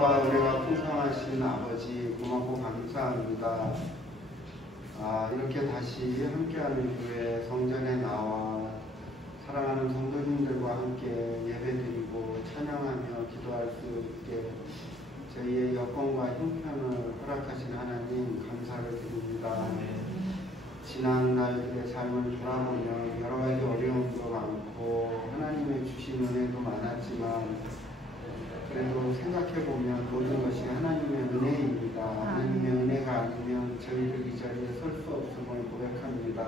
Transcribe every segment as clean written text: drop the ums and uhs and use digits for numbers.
은혜가 풍성하신 아버지 고맙고 감사합니다. 이렇게 다시 함께하는 교회 성전에 나와 사랑하는 성도님들과 함께 예배드리고 찬양하며 기도할 수 있게 저희의 여건과 형편을 허락하신 하나님 감사를 드립니다. 지난 날들의 삶을 돌아보면 여러 가지 어려움도 많고 하나님의 주신 은혜도 많았지만 그래도 생각해보면 모든 것이 하나님의 은혜입니다. 하나님의 은혜가 아니면 저희들 이 자리에 설 수 없음을 고백합니다.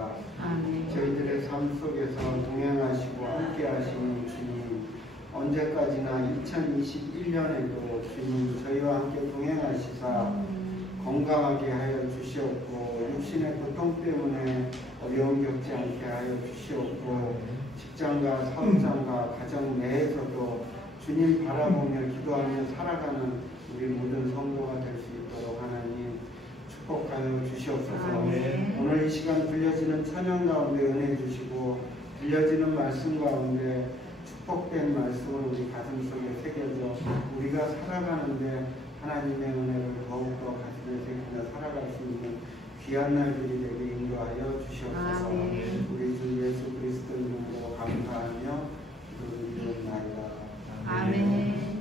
저희들의 삶 속에서 동행하시고 함께 하시는 주님, 언제까지나 2021년에도 주님 저희와 함께 동행하시사 건강하게 하여 주시옵고 육신의 고통 때문에 어려움 겪지 않게 하여 주시옵고 직장과 사업장과 가정 내에서도 주님 바라보며 기도하며 살아가는 우리 모든 성도가 될 수 있도록 하나님 축복하여 주시옵소서. 오늘 이 시간 들려지는 찬양 가운데 은혜 주시고 들려지는 말씀 가운데 축복된 말씀을 우리 가슴속에 새겨져 우리가 살아가는데 하나님의 은혜를 더욱더 가슴에 새기며 살아갈 수 있는 귀한 날들이 되게 인도하여 주시옵소서. 우리 주 예수 그리스도 이름으로 감사하며 기도드리옵나이다. 아멘.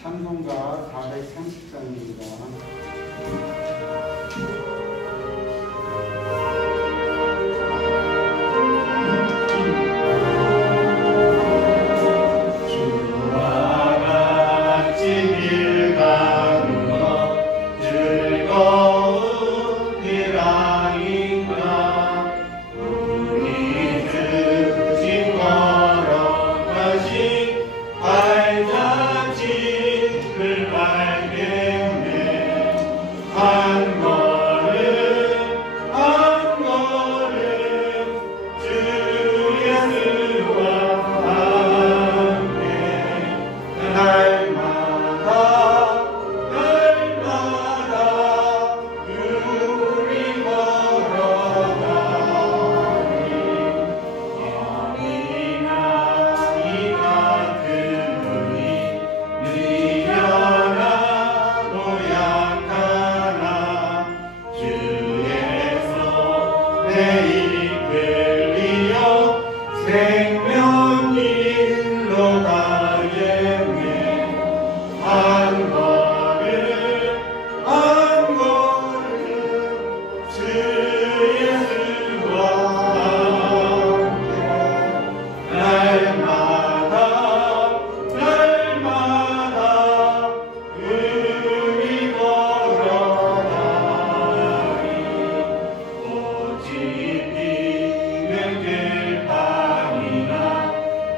찬송가 430장입니다.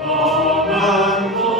험한 곳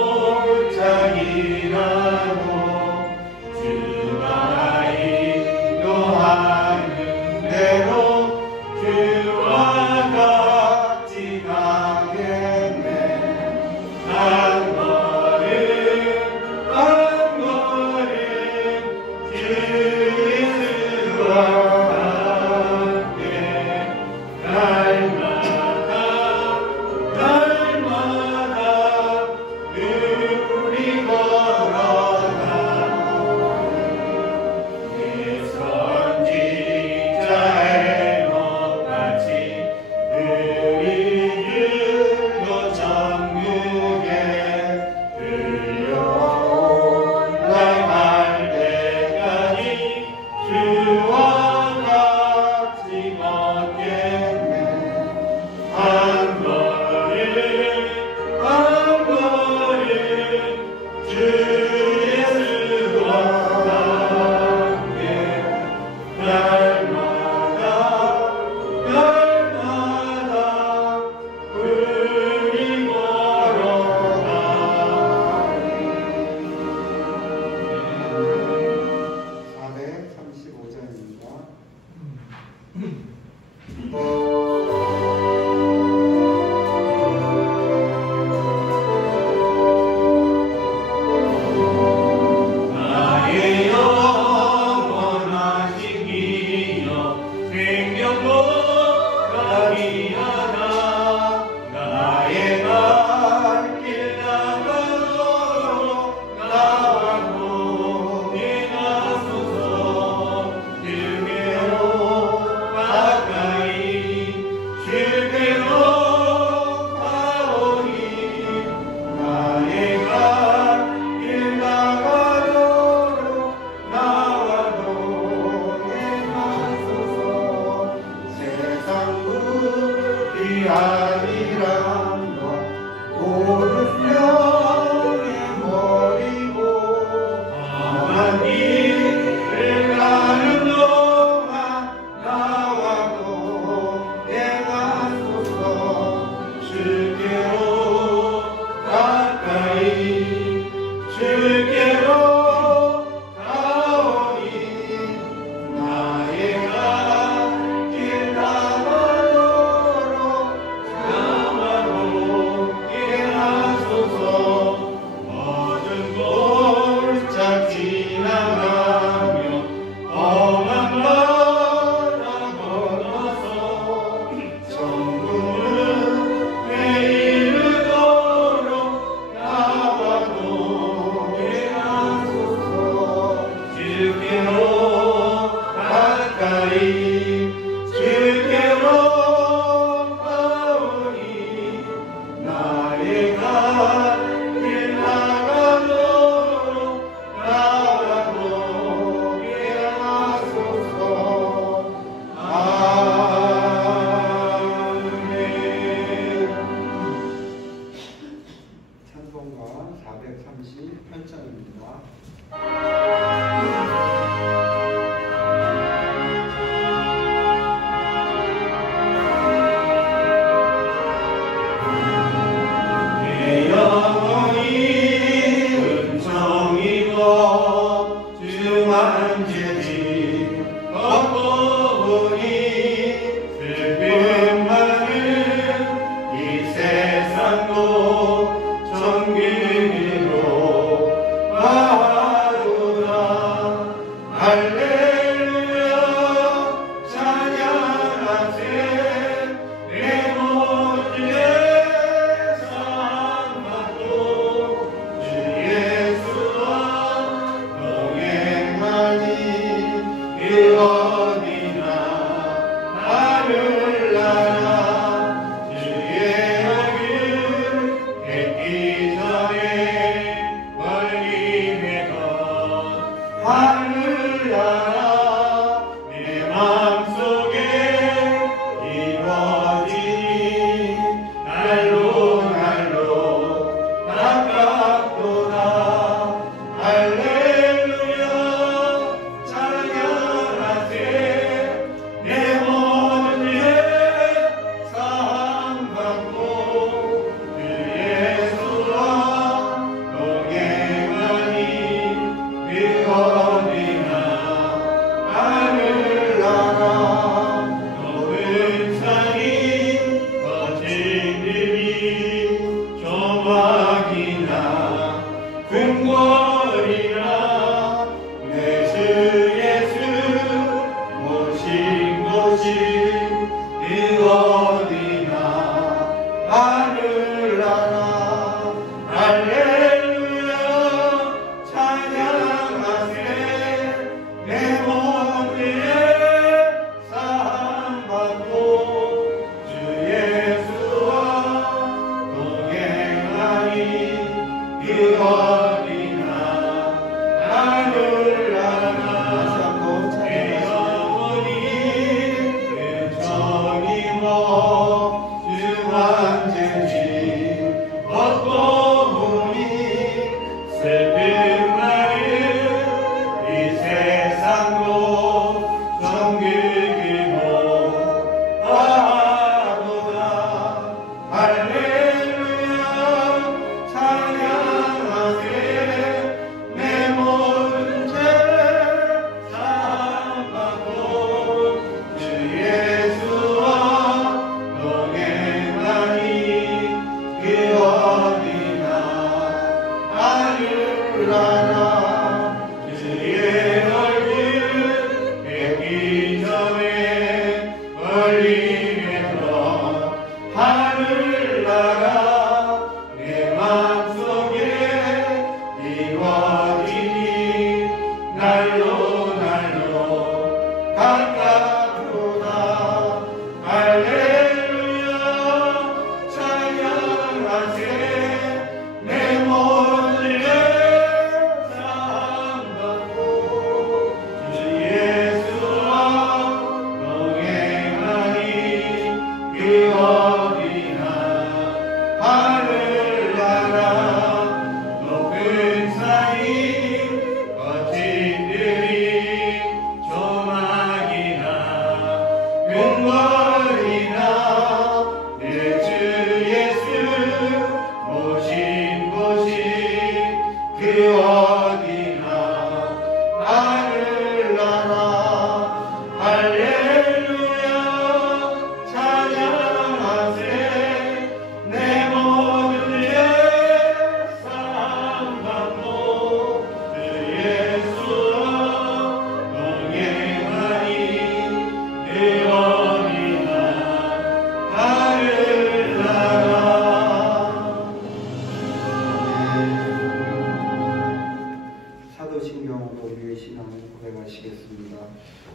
38장입니다.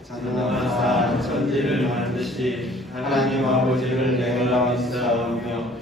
전능하사 천지를 만드시 하나님 아버지를 내가 믿사오며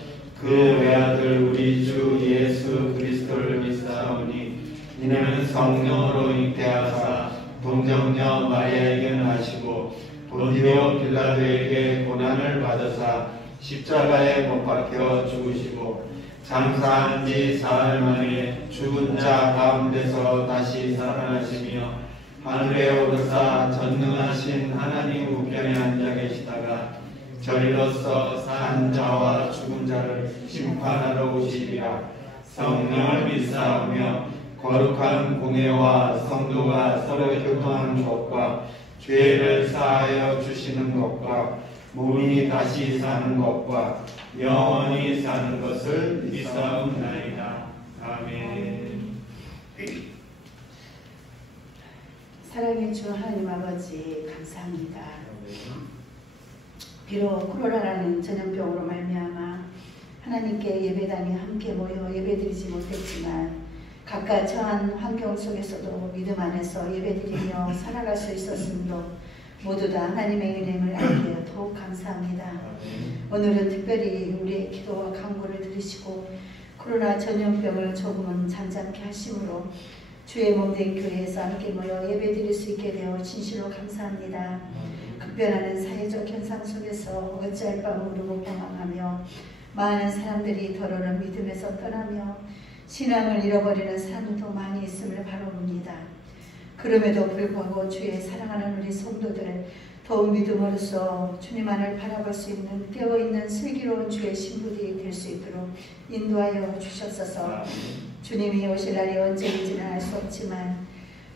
그 외아들 우리 주 예수 그리스도를 믿사오니 이는 성령으로 잉태하사 동정녀 마리아에게 나시고 본디오 빌라도에게 고난을 받으사 십자가에 못 박혀 죽으시고 장사한 지 사흘 만에 죽은 자 가운데서 다시 살아나시며 하늘에 오르사 전능하신 하나님 우편에 앉아 계시다가 저희로서 산 자와 죽은 자를 심판하러 오시리라. 성령을 믿사오며 거룩한 공예와 성도가 서로 교통하는 것과 죄를 사하여 주시는 것과 몸이 다시 사는 것과 영원히 사는 것을 믿사옵나이다. 아멘. 사랑의 주 하나님 아버지 감사합니다. 비록 코로나라는 전염병으로 말미암아 하나님께 예배당에 함께 모여 예배드리지 못했지만 각각 처한 환경 속에서도 믿음 안에서 예배드리며 살아갈 수 있었음도 모두 다 하나님의 은혜를 알게 되어 더욱 감사합니다. 오늘은 특별히 우리의 기도와 간구를 들으시고 코로나 전염병을 조금은 잠잠케 하심으로 주의 몸된 교회에서 함께 모여 예배드릴 수 있게 되어 진실로 감사합니다. 급변하는 사회적 현상 속에서 어찌할 바 모르고 방황하며 많은 사람들이 더러는 믿음에서 떠나며 신앙을 잃어버리는 사람도 많이 있음을 바라봅니다. 그럼에도 불구하고 주의 사랑하는 우리 성도들 더욱 믿음으로써 주님만을 바라볼 수 있는 깨어있는 슬기로운 주의 신부들이 될 수 있도록 인도하여 주셨소서. 주님이 오실 날이 언제인지는 알 수 없지만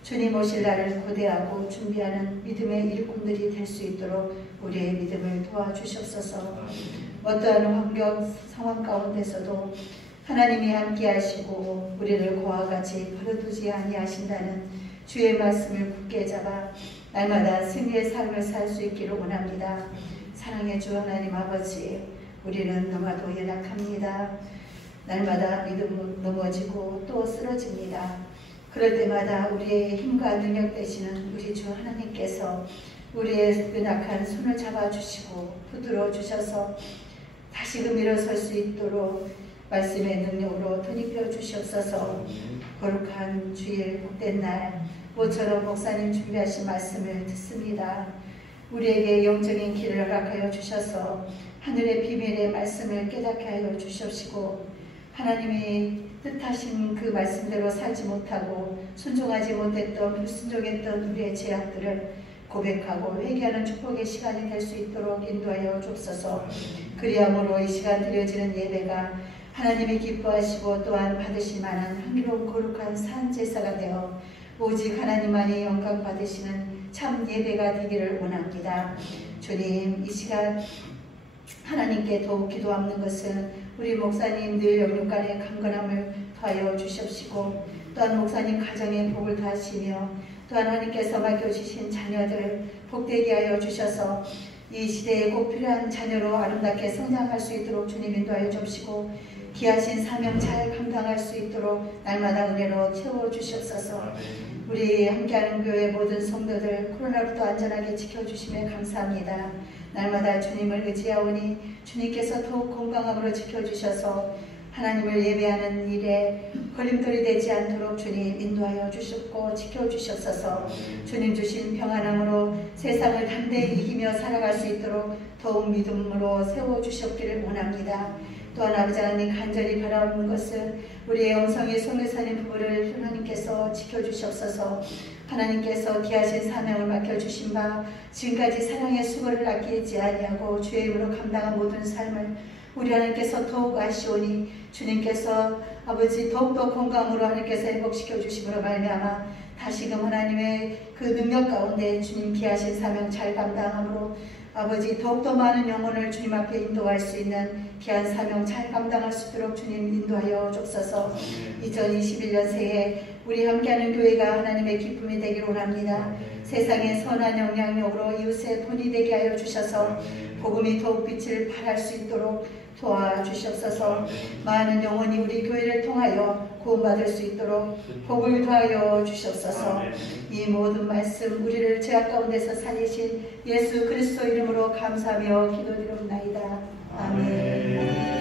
주님 오실 날을 고대하고 준비하는 믿음의 일꾼들이 될 수 있도록 우리의 믿음을 도와주시옵소서. 어떠한 환경 상황 가운데서도 하나님이 함께 하시고 우리를 고와 같이 버려두지 아니하신다는 주의 말씀을 굳게 잡아 날마다 승리의 삶을 살 수 있기를 원합니다. 사랑의 주 하나님 아버지, 우리는 너무나도 연약합니다. 날마다 믿음 넘어지고 또 쓰러집니다. 그럴 때마다 우리의 힘과 능력 되시는 우리 주 하나님께서 우리의 연약한 손을 잡아주시고 붙들어 주셔서 다시금 일어설 수 있도록 말씀의 능력으로 덧입혀 주시옵소서. 거룩한 주일 복된 날 모처럼 목사님 준비하신 말씀을 듣습니다. 우리에게 영적인 길을 허락하여 주셔서 하늘의 비밀의 말씀을 깨닫게 하여 주시옵시고 하나님이 뜻하신 그 말씀대로 살지 못하고 순종하지 못했던 불순종했던 우리의 죄악들을 고백하고 회개하는 축복의 시간이 될 수 있도록 인도하여 주옵소서. 그리함으로 이 시간 드려지는 예배가 하나님이 기뻐하시고 또한 받으실 만한 향기로운 거룩한 산 제사가 되어 오직 하나님만이 영광 받으시는 참 예배가 되기를 원합니다. 주님, 이 시간 하나님께 더욱 기도하는 것은 우리 목사님 늘 영육간의 강건함을 더하여 주시옵시고 또한 목사님 가정에 복을 더하시며 또한 하나님께서 맡겨주신 자녀들 복되게 하여 주셔서 이 시대에 꼭 필요한 자녀로 아름답게 성장할 수 있도록 주님 인도하여 주시고 귀하신 사명 잘 감당할 수 있도록 날마다 은혜로 채워주시옵소서. 우리 함께하는 교회 모든 성도들 코로나로부터 안전하게 지켜주시면 감사합니다. 날마다 주님을 의지하오니 주님께서 더욱 건강함으로 지켜주셔서 하나님을 예배하는 일에 걸림돌이 되지 않도록 주님 인도하여 주셨고 지켜주셨소서. 주님 주신 평안함으로 세상을 담대히 이기며 살아갈 수 있도록 더욱 믿음으로 세워주셨기를 원합니다. 또한 아버지 하나님 간절히 바라는 것은 우리의 영성의 송교사님 부부를 하나님께서 지켜주시옵소서. 하나님께서 귀하신 사명을 맡겨주신 바 지금까지 사랑의 수고를 아끼지 아니하고 주의 이름으로 감당한 모든 삶을 우리 하나님께서 더욱 아시오니 주님께서 아버지 더욱더 건강으로 하나님께서 회복시켜 주심으로 말미암아 다시금 하나님의 그 능력 가운데 주님 귀하신 사명 잘 감당함으로 아버지 더욱더 많은 영혼을 주님 앞에 인도할 수 있는 귀한 사명 잘 감당할 수 있도록 주님 인도하여 주옵소서. 2021년 새해 우리 함께하는 교회가 하나님의 기쁨이 되기를 원합니다. 세상의 선한 영향력으로 이웃의 돈이 되게 하여 주셔서 복음이 더욱 빛을 발할 수 있도록 도와주시옵소서. 많은 영혼이 우리 교회를 통하여 구원받을 수 있도록 복을 더하여 주시옵소서. 이 모든 말씀 우리를 죄악 가운데서 살리신 예수 그리스도 이름으로 감사하며 기도드리옵나이다. 아멘.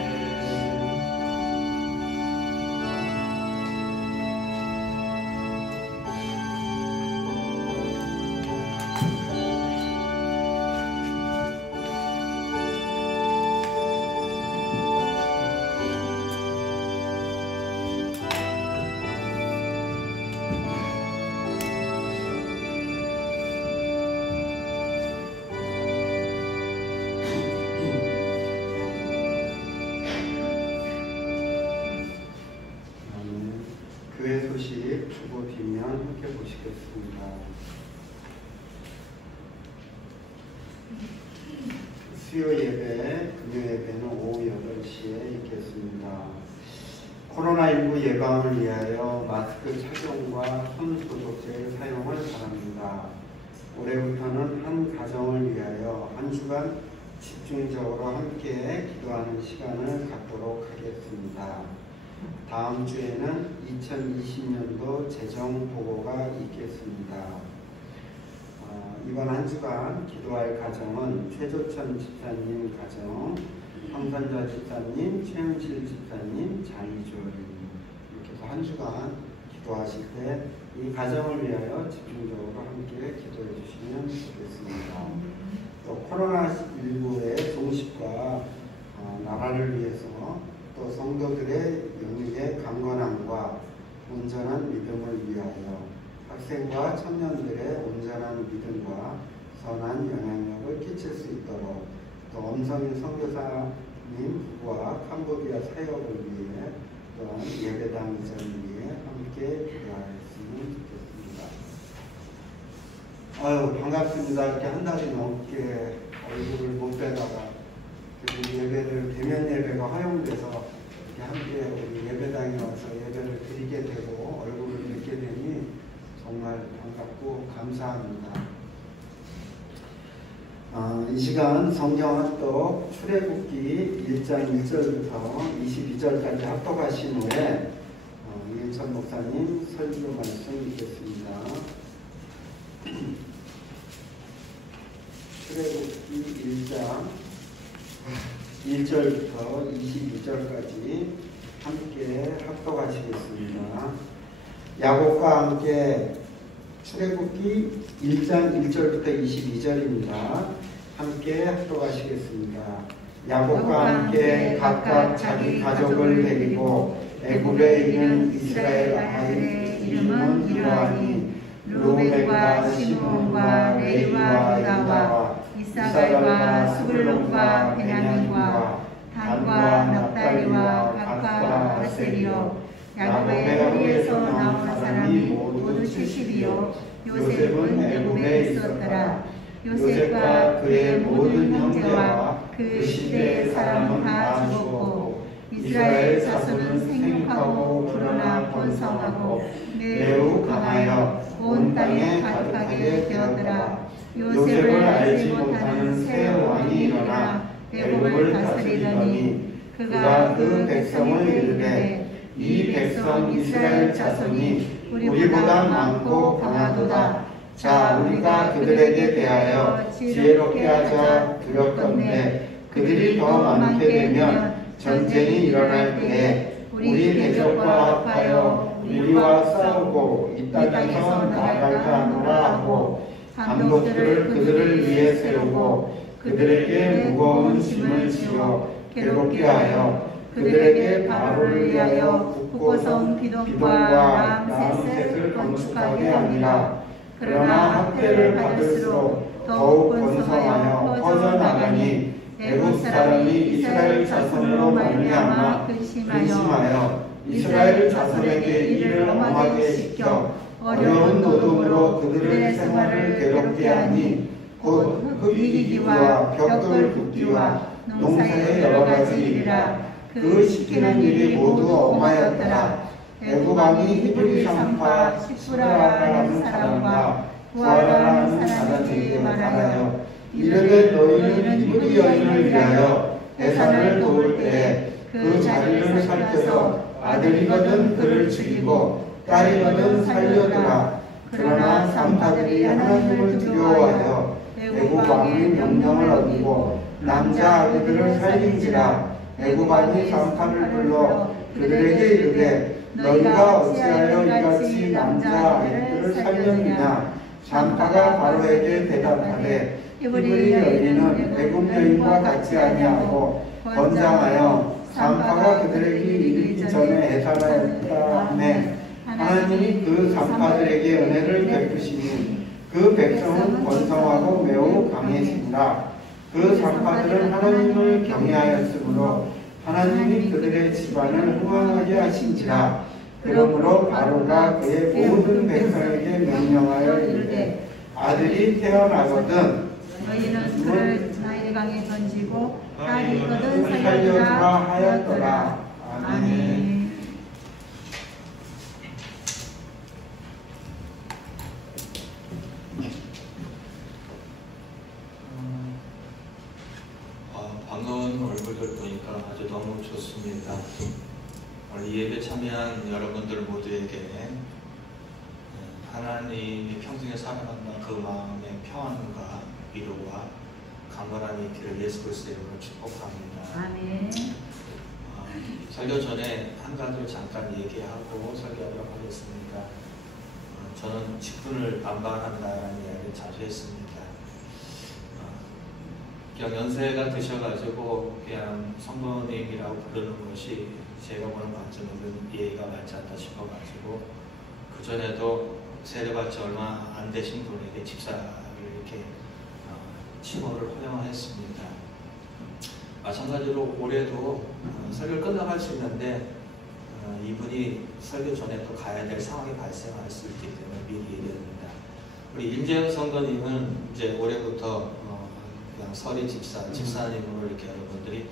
소식 주보 뒷면 함께 보시겠습니다. 수요 예배, 금요 예배는 오후 8시에 있겠습니다. 코로나19 예방을 위하여 마스크 착용과 손소독제 사용을 바랍니다. 올해부터는 한 가정을 위하여 한 주간 집중적으로 함께 기도하는 시간을 갖도록 하겠습니다. 다음 주에는 2020년도 재정 보고가 있겠습니다. 이번 한 주간 기도할 가정은 최조천 집사님 가정, 황선자 집사님, 최은실 집사님, 장희조님 이렇게 해서 한 주간 기도하실 때 이 가정을 위하여 집중적으로 함께 기도해 주시면 좋겠습니다. 또 코로나19의 종식과 나라를 위해서 또 성도들의 영육의 강건함과 온전한 믿음을 위하여 학생과 청년들의 온전한 믿음과 선한 영향력을 끼칠 수 있도록 또 엄성인 선교사님 부부와 캄보디아 사역을 위해 또한 예배당 이전을 위해 함께 기도하였으면 좋겠습니다. 아유 반갑습니다. 이렇게 한 달이 넘게 얼굴을 못 뵈다가 예배를 대면 예배가 허용돼서 이렇게 함께 우리 예배당에 와서 예배를 드리게 되고 얼굴을 뵙게 되니 정말 반갑고 감사합니다. 이 시간 성경합독 출애굽기 1장 1절부터 22절까지 합독하신 후에 이은천 목사님 설교 말씀 읽겠습니다. 출애굽기 1장 1절부터 22절까지 함께 합독하시겠습니다. 야곱과 함께 출애굽기 1장 1절부터 22절입니다. 함께 합독하시겠습니다. 야곱과 함께 각각 자기 가족을 데리고 애굽에 있는 이스라엘 아이의 이름은 이러하니 르우벤과 시므온과 레위와 유다와 이사갈과 스불론과 베냐민과 단과 납달리와 갓과 아셀이요 야곱의 허리에서 나온 사람이 모두 70이요 요셉은 애굽에 있었더라. 요셉과 그의 모든 형제와 그 시대의 사람은 다 죽었고 이스라엘 자손은 생육하고 불어나 번성하고 매우 강하여 온 땅에 가득하게 되었더라. 요셉을 알지 못하는 새 왕이 일어나 애굽을 다스리더니 그가 그 백성을 이르되 이 백성 이스라엘 자손이 우리보다 많고 강하도다. 자 우리가 그들에게 대하여 지혜롭게 하자 두렵건대 그들이 더 많게 되면 전쟁이 일어날 때에 우리 대적과 합하여 우리와 싸우고 이 땅에서 나갈까 하노라 하고 감독들을 그들을 위해 세우고 그들에게 무거운 짐을 지어 괴롭게 하여 그들에게 바로를 위하여 국고성 기돔과 람셋을 건축하게 하니라. 그러나 학대를 받을수록 더욱 번성하여 퍼져나가니 애굽 사람이 이스라엘 자손으로 말미암아 근심하여 이스라엘 자손에게 이를 엄하게 시켜 어려운 노동으로 그들의 생활을 괴롭게 하니 곧 흙이기와 벽돌 굽기와 농사의 여러 가지 일이라. 그 시키는 일이 모두 엄하였더라. 애굽 왕이 히브리 상파 시프라라는 사람과 부하라는 사람에게 말하여 이르되 너희는 히브리 여인을 위하여 해산을 도울 때에 그 자리를 살펴서 아들이거든 그를 죽이고 딸이거든 살려두라. 그러나 상파들이 하나님을 두려워하여 애굽 왕의 명령을 어기고 남자 아기들을 살린지라. 애굽 왕이 상파를 불러 그들에게 이르되 너희가 어찌하여 이같이 남자 아이들을 살렸느냐. 상파가 바로에게 대답하되 히브리 여인은 애굽 여인과 같지 아니하고 건장하여 상파가 그들에게 이르기 전에 해산하였다 하매 하나님이 그 상파들에게 은혜를 베푸시니 그 백성은 번성하고 매우 강해진다. 그 상파들은 하나님을 경외하였으므로 하나님이 그들의 집안을 흥왕하게 하신지라. 그러므로 바로가 그의 모든 백성에게 명령하여 이르되 아들이 태어나거든 너희는 그를 나일의 강에 던지고 딸이 있거든 살려주라 살려주라 하였더라. 아멘. 반가운 얼굴들 보니까 아주 너무 좋습니다. 오늘 이 예배 참여한 여러분들 모두에게 하나님이 평생에 사랑한다 그 마음의 평안과 위로와 강건함이 있기를 예수 그리스도의 이름으로 축복합니다. 아멘. 설교 전에 한 가지를 잠깐 얘기하고 설교하도록 하겠습니다. 저는 직분을 반박한다라는 이야기를 자주 했습니다. 그냥 연세가 드셔가지고 그냥 성도님이라고 부르는 것이 제가 보는 관점에서는 예의가 맞지 않다 싶어가지고 그전에도 세례받지 얼마 안 되신 분에게 집사를 이렇게 칭호를 허용했습니다. 마찬가지로 올해도 설교를 끝나갈 수 있는데 이분이 설교 전에 또 가야 될 상황이 발생할 수 있기 때문에 미리 얘기합니다. 우리 임재현 성도님은 이제 올해부터 그냥 서리 집사님으로 이렇게 여러분들이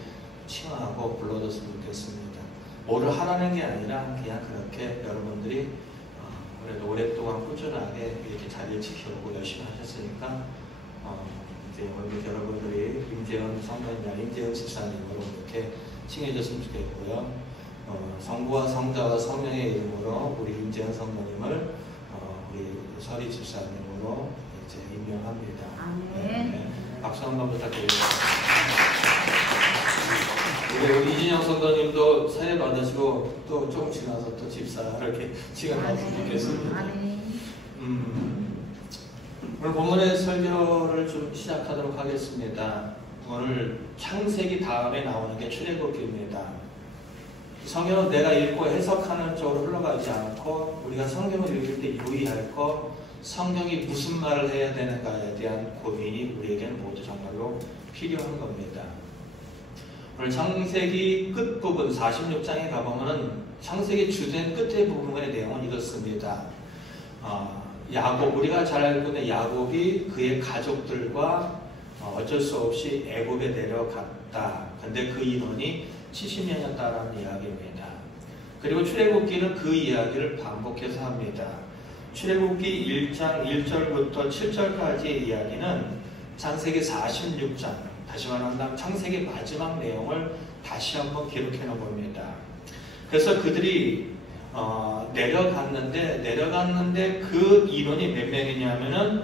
칭호하고 불러줬으면 좋겠습니다. 뭐를 하라는 게 아니라 그냥 그렇게 여러분들이 그래도 오랫동안 꾸준하게 이렇게 자리를 지켜오고 열심히 하셨으니까 이제 오늘 여러분들이 임재현 성도님, 임재현 집사님으로 이렇게 칭해줬으면 좋겠고요. 성부와 성자와 성령의 이름으로 우리 임재현 성도님을 우리 서리 집사님으로 이제 임명합니다. 아멘. 박수 한번 부탁드립니다. 우리 이진영 성도님도 세례 받으시고 또 조금 지나서 또 집사를 이렇게 칭해놨으면 좋겠습니다. 아멘. 오늘 본문의 설교를 좀 시작하도록 하겠습니다. 오늘 창세기 다음에 나오는 게 출애굽기입니다. 성경은 내가 읽고 해석하는 쪽으로 흘러가지 않고 우리가 성경을 읽을 때 유의할 것, 성경이 무슨 말을 해야 되는가에 대한 고민이 우리에게는 모두 정말로 필요한 겁니다. 오늘 창세기 끝부분 46장에 가보면 창세기 주된 끝의 부분의 내용은 이렇습니다. 야곱, 우리가 잘 알고 있는 야곱이 그의 가족들과 어쩔 수 없이 애굽에 내려갔다. 근데 그 인원이 70명이었다라는 이야기입니다. 그리고 출애굽기는 그 이야기를 반복해서 합니다. 출애굽기 1장 1절부터 7절까지의 이야기는 창세기 46장, 다시 말한다면 창세기 마지막 내용을 다시 한번 기록해 놓은 겁니다. 그래서 그들이 내려갔는데 그 인원이 몇 명이냐면은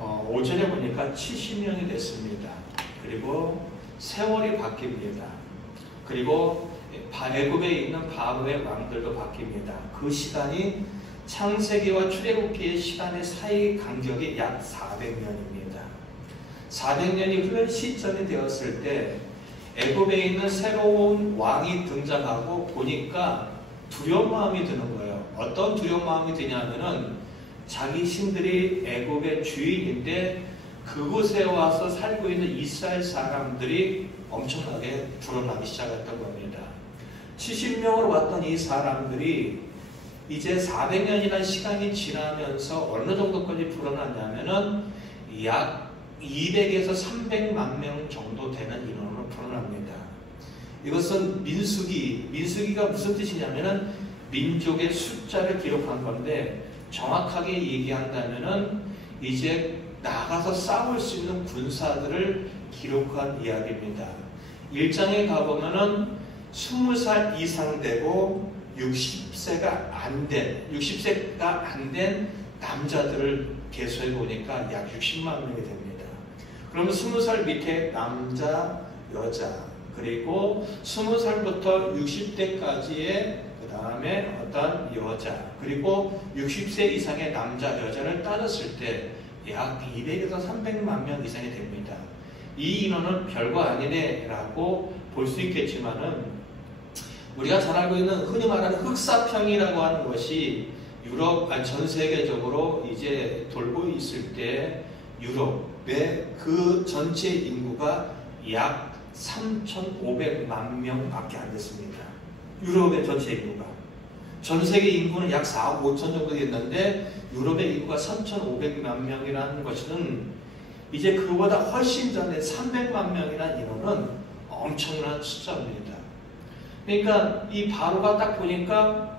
5절에 보니까 70명이 됐습니다. 그리고 세월이 바뀝니다. 그리고 애굽에 있는 바로의 왕들도 바뀝니다. 그 시간이 창세기와 출애굽기의 시간의 사이 간격이 약 400년입니다. 400년이 흐른 시점이 되었을 때 애굽에 있는 새로운 왕이 등장하고 보니까 두려운 마음이 드는 거예요. 어떤 두려운 마음이 드냐면은 자기 신들이 애굽의 주인인데 그곳에 와서 살고 있는 이스라엘 사람들이 엄청나게 불어나기 시작했던 겁니다. 70명으로 왔던 이 사람들이 이제 400년이라는 시간이 지나면서 어느 정도까지 불어났냐면은 약 200에서 300만 명 정도 되는 인원으로 불어납니다. 이것은 민수기가 무슨 뜻이냐면은 민족의 숫자를 기록한 건데 정확하게 얘기한다면은 이제 나가서 싸울 수 있는 군사들을 기록한 이야기입니다. 1장에 가보면은 20살 이상 되고 60세가 안 된 남자들을 계수해 보니까 약 60만 명이 됩니다. 그러면 20살 밑에 남자, 여자, 그리고 20살부터 60대까지의 그 다음에 어떤 여자, 그리고 60세 이상의 남자, 여자를 따졌을 때 약 200에서 300만 명 이상이 됩니다. 이 인원은 별거 아니네 라고 볼 수 있겠지만은 우리가 잘 알고 있는 흔히 말하는 흑사평이라고 하는 것이 전 세계적으로 이제 돌고 있을 때 유럽의 그 전체 인구가 약 3,500만 명밖에 안 됐습니다. 유럽의 전체 인구가. 전 세계 인구는 약 4억 5천 정도 됐는데 유럽의 인구가 3,500만 명이라는 것은 이제 그보다 훨씬 전에 300만 명이라는 인원은 엄청난 숫자입니다. 그러니까 이 바로가 딱 보니까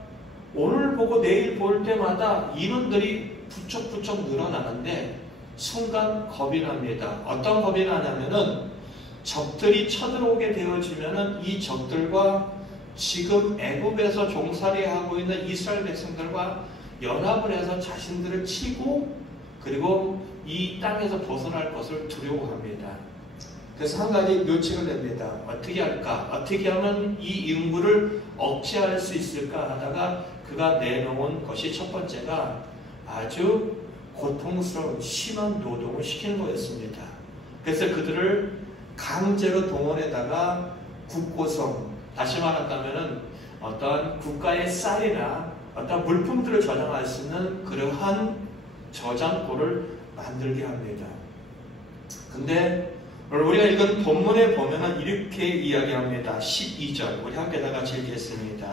오늘 보고 내일 볼 때마다 인원들이 부쩍부쩍 늘어나는데 순간 겁이 납니다. 어떤 겁이 나냐면은 적들이 쳐들어오게 되어지면은 이 적들과 지금 애굽에서 종살이하고 있는 이스라엘 백성들과 연합을 해서 자신들을 치고 그리고 이 땅에서 벗어날 것을 두려워합니다. 그래서 한 가지 묘책을 냅니다. 어떻게 할까? 어떻게 하면 이 인구를 억제할 수 있을까 하다가 그가 내놓은 것이 첫 번째가 아주 고통스러운 심한 노동을 시키는 거였습니다. 그래서 그들을 강제로 동원에다가 국고성, 다시 말한다면 어떤 국가의 쌀이나 어떤 물품들을 저장할 수 있는 그러한 저장고를 만들게 합니다. 근데 우리가 읽은 본문에 보면은 이렇게 이야기합니다. 12절 우리 함께 다 같이 읽겠습니다.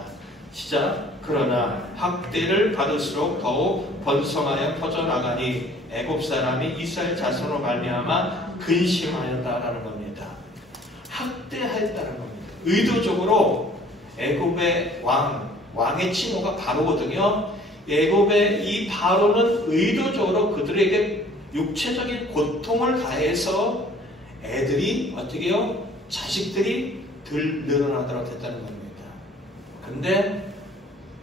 시작. 그러나 학대를 받을수록 더욱 번성하여 퍼져나가니 애굽 사람이 이스라엘 자손으로 말미암아 근심하였다라는 겁니다. 학대하였다는 겁니다. 의도적으로 애굽의 왕의 칭호가 바로거든요. 애굽의 이 바로는 의도적으로 그들에게 육체적인 고통을 가해서 애들이 어떻게 해요? 자식들이 덜 늘어나도록 했다는 겁니다. 근데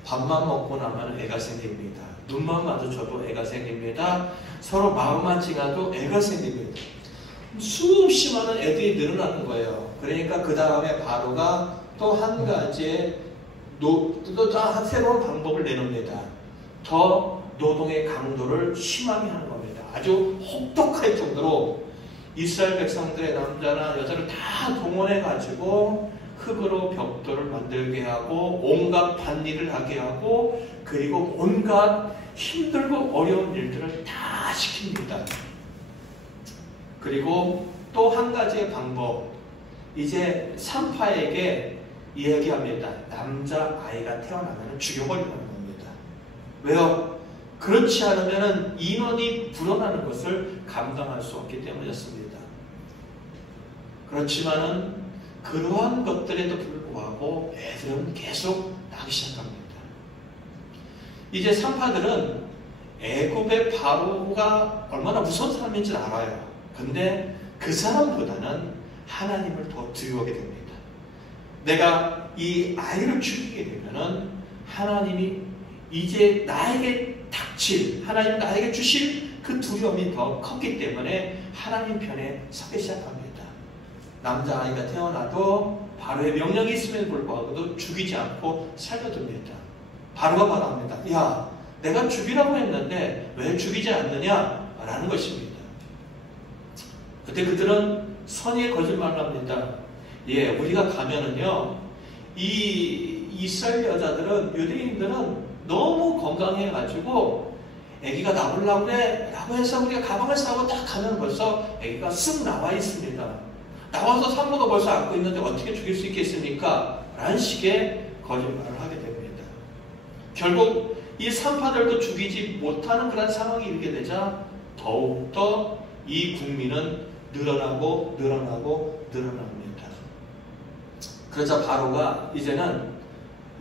밥만 먹고 나면 애가 생깁니다. 눈만 마주쳐도 애가 생깁니다. 서로 마음만 찡해도 애가 생깁니다. 수없이 많은 애들이 늘어나는 거예요. 그러니까 그 다음에 바로가 또 한 가지의 또 새로운 방법을 내놓습니다. 더 노동의 강도를 심하게 하는 겁니다. 아주 혹독할 정도로 이스라엘 백성들의 남자나 여자를 다 동원해가지고 흙으로 벽돌을 만들게 하고 온갖 밭일을 하게 하고 그리고 온갖 힘들고 어려운 일들을 다 시킵니다. 그리고 또 한 가지의 방법, 이제 산파에게 이야기합니다. 남자아이가 태어나면 죽여버리는 겁니다. 왜요? 그렇지 않으면 인원이 불어나는 것을 감당할 수 없기 때문이었습니다. 그렇지만은 그러한 것들에도 불구하고 애들은 계속 나기 시작합니다. 이제 산파들은 애굽의 바로가 얼마나 무서운 사람인지 알아요. 근데 그 사람보다는 하나님을 더 두려워하게 됩니다. 내가 이 아이를 죽이게 되면은 하나님이 이제 나에게 닥칠, 하나님 나에게 주실 그 두려움이 더 컸기 때문에 하나님 편에 서기 시작합니다. 남자아이가 태어나도 바로의 명령이 있음에도 불구하고 죽이지 않고 살려둡니다. 바로가 말합니다. 야, 내가 죽이라고 했는데 왜 죽이지 않느냐? 라는 것입니다. 그때 그들은 선의의 거짓말을 합니다. 예, 우리가 가면은요, 이 이스라엘 여자들은, 유대인들은 너무 건강해가지고 아기가 나오려고 그래 라고 해서 우리가 가방을 싸고 딱 가면 벌써 아기가 쓱 나와 있습니다. 나와서 산모가 벌써 안고 있는데 어떻게 죽일 수 있겠습니까? 라는 식의 거짓말을 하게 됩니다. 결국 이 산파들도 죽이지 못하는 그런 상황이 이르게 되자 더욱더 이 국민은 늘어나고 늘어납니다. 그러자 바로가 이제는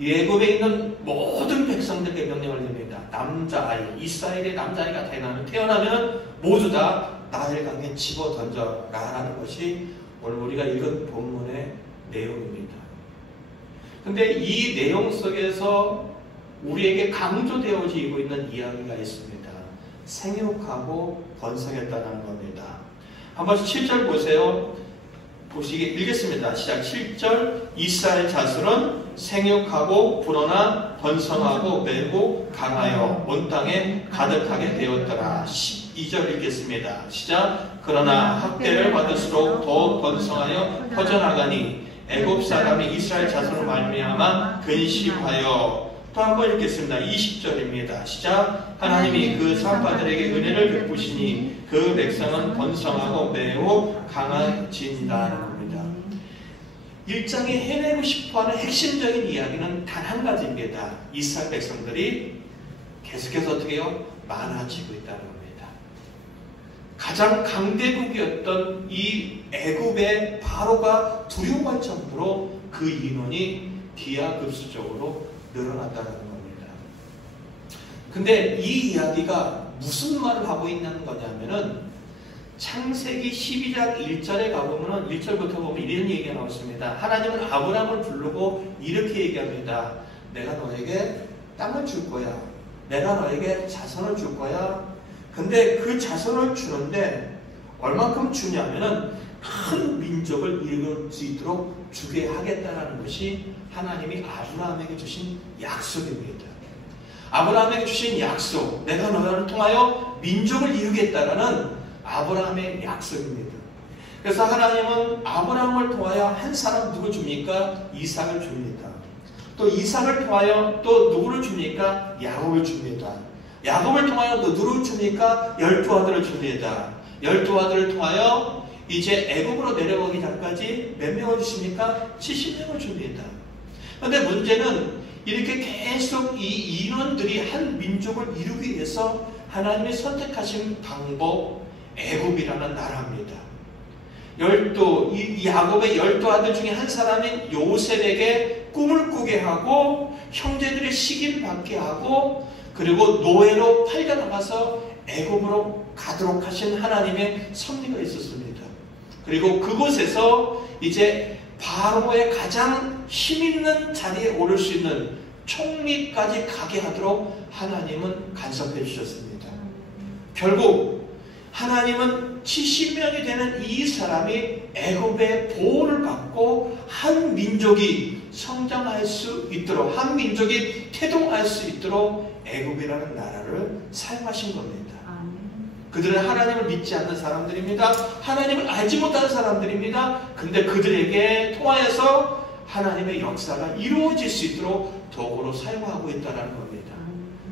애굽에 있는 모든 백성들에게 명령을 내립니다. 남자아이, 이스라엘의 남자아이가 태어나면 모두 다 나일강에 집어 던져라라는 것이 오늘 우리가 읽은 본문의 내용입니다. 근데 이 내용 속에서 우리에게 강조되어지고 있는 이야기가 있습니다. 생육하고 번성했다는 겁니다. 한번 7절 보세요. 보시게 읽겠습니다. 시작. 7절. 이스라엘 자손은 생육하고 불어나 번성하고 매우 강하여 온 땅에 가득하게 되었더라. 12절 읽겠습니다. 시작. 그러나 학대를 받을수록 더욱 번성하여 퍼져나가니 애굽 사람이 이스라엘 자손을 말미암아 근심하여. 또 한 번 읽겠습니다. 20절입니다. 시작. 하나님이 그 산파들에게 은혜를 베푸시니 그 백성은 번성하고 매우 강해진다는 겁니다. 1장에 해내고 싶어하는 핵심적인 이야기는 단 한 가지입니다. 이스라엘 백성들이 계속해서 어떻게 해요? 많아지고 있다는 겁니다. 가장 강대국이었던 이 애굽의 바로가 두려워할 정도로 그 인원이 기하급수적으로 늘어났다는 겁니다. 근데 이 이야기가 무슨 말을 하고 있는 거냐면은 창세기 12장 1절에 가보면 1절부터 보면 이런 얘기가 나왔습니다. 하나님은 아브라함을 부르고 이렇게 얘기합니다. 내가 너에게 땅을 줄 거야. 내가 너에게 자손을 줄 거야. 근데 그 자손을 주는데 얼만큼 주냐면은 큰 민족을 이룰 수 있도록 주게 하겠다는 것이 하나님이 아브라함에게 주신 약속입니다. 아브라함에게 주신 약속, 내가 너를 통하여 민족을 이루겠다라는 아브라함의 약속입니다. 그래서 하나님은 아브라함을 통하여 한 사람 누구 줍니까? 이삭을 줍니다. 또 이삭을 통하여 또 누구를 줍니까? 야곱을 줍니다. 야곱을 통하여 또 누구를 줍니까? 12아들을 줍니다. 12아들을 통하여 이제 애굽으로 내려가기 전까지 몇 명을 주십니까? 70명을 줍니다. 그런데 문제는 이렇게 계속 이 인원들이 한 민족을 이루기 위해서 하나님이 선택하신 방법, 애굽이라는 나라입니다. 이 야곱의 12아들 중에 한 사람인 요셉에게 꿈을 꾸게 하고 형제들의 시기를 받게 하고 그리고 노예로 팔려나가서 애굽으로 가도록 하신 하나님의 섭리가 있었습니다. 그리고 그곳에서 이제 바로의 가장 힘있는 자리에 오를 수 있는 총리까지 가게 하도록 하나님은 간섭해 주셨습니다. 결국 하나님은 70명이 되는 이 사람이 애굽의 보호를 받고 한 민족이 성장할 수 있도록, 한 민족이 태동할 수 있도록 애굽이라는 나라를 사용하신 겁니다. 그들은 하나님을 믿지 않는 사람들입니다. 하나님을 알지 못하는 사람들입니다. 근데 그들에게 통하여서 하나님의 역사가 이루어질 수 있도록 도구로 사용하고 있다는 겁니다.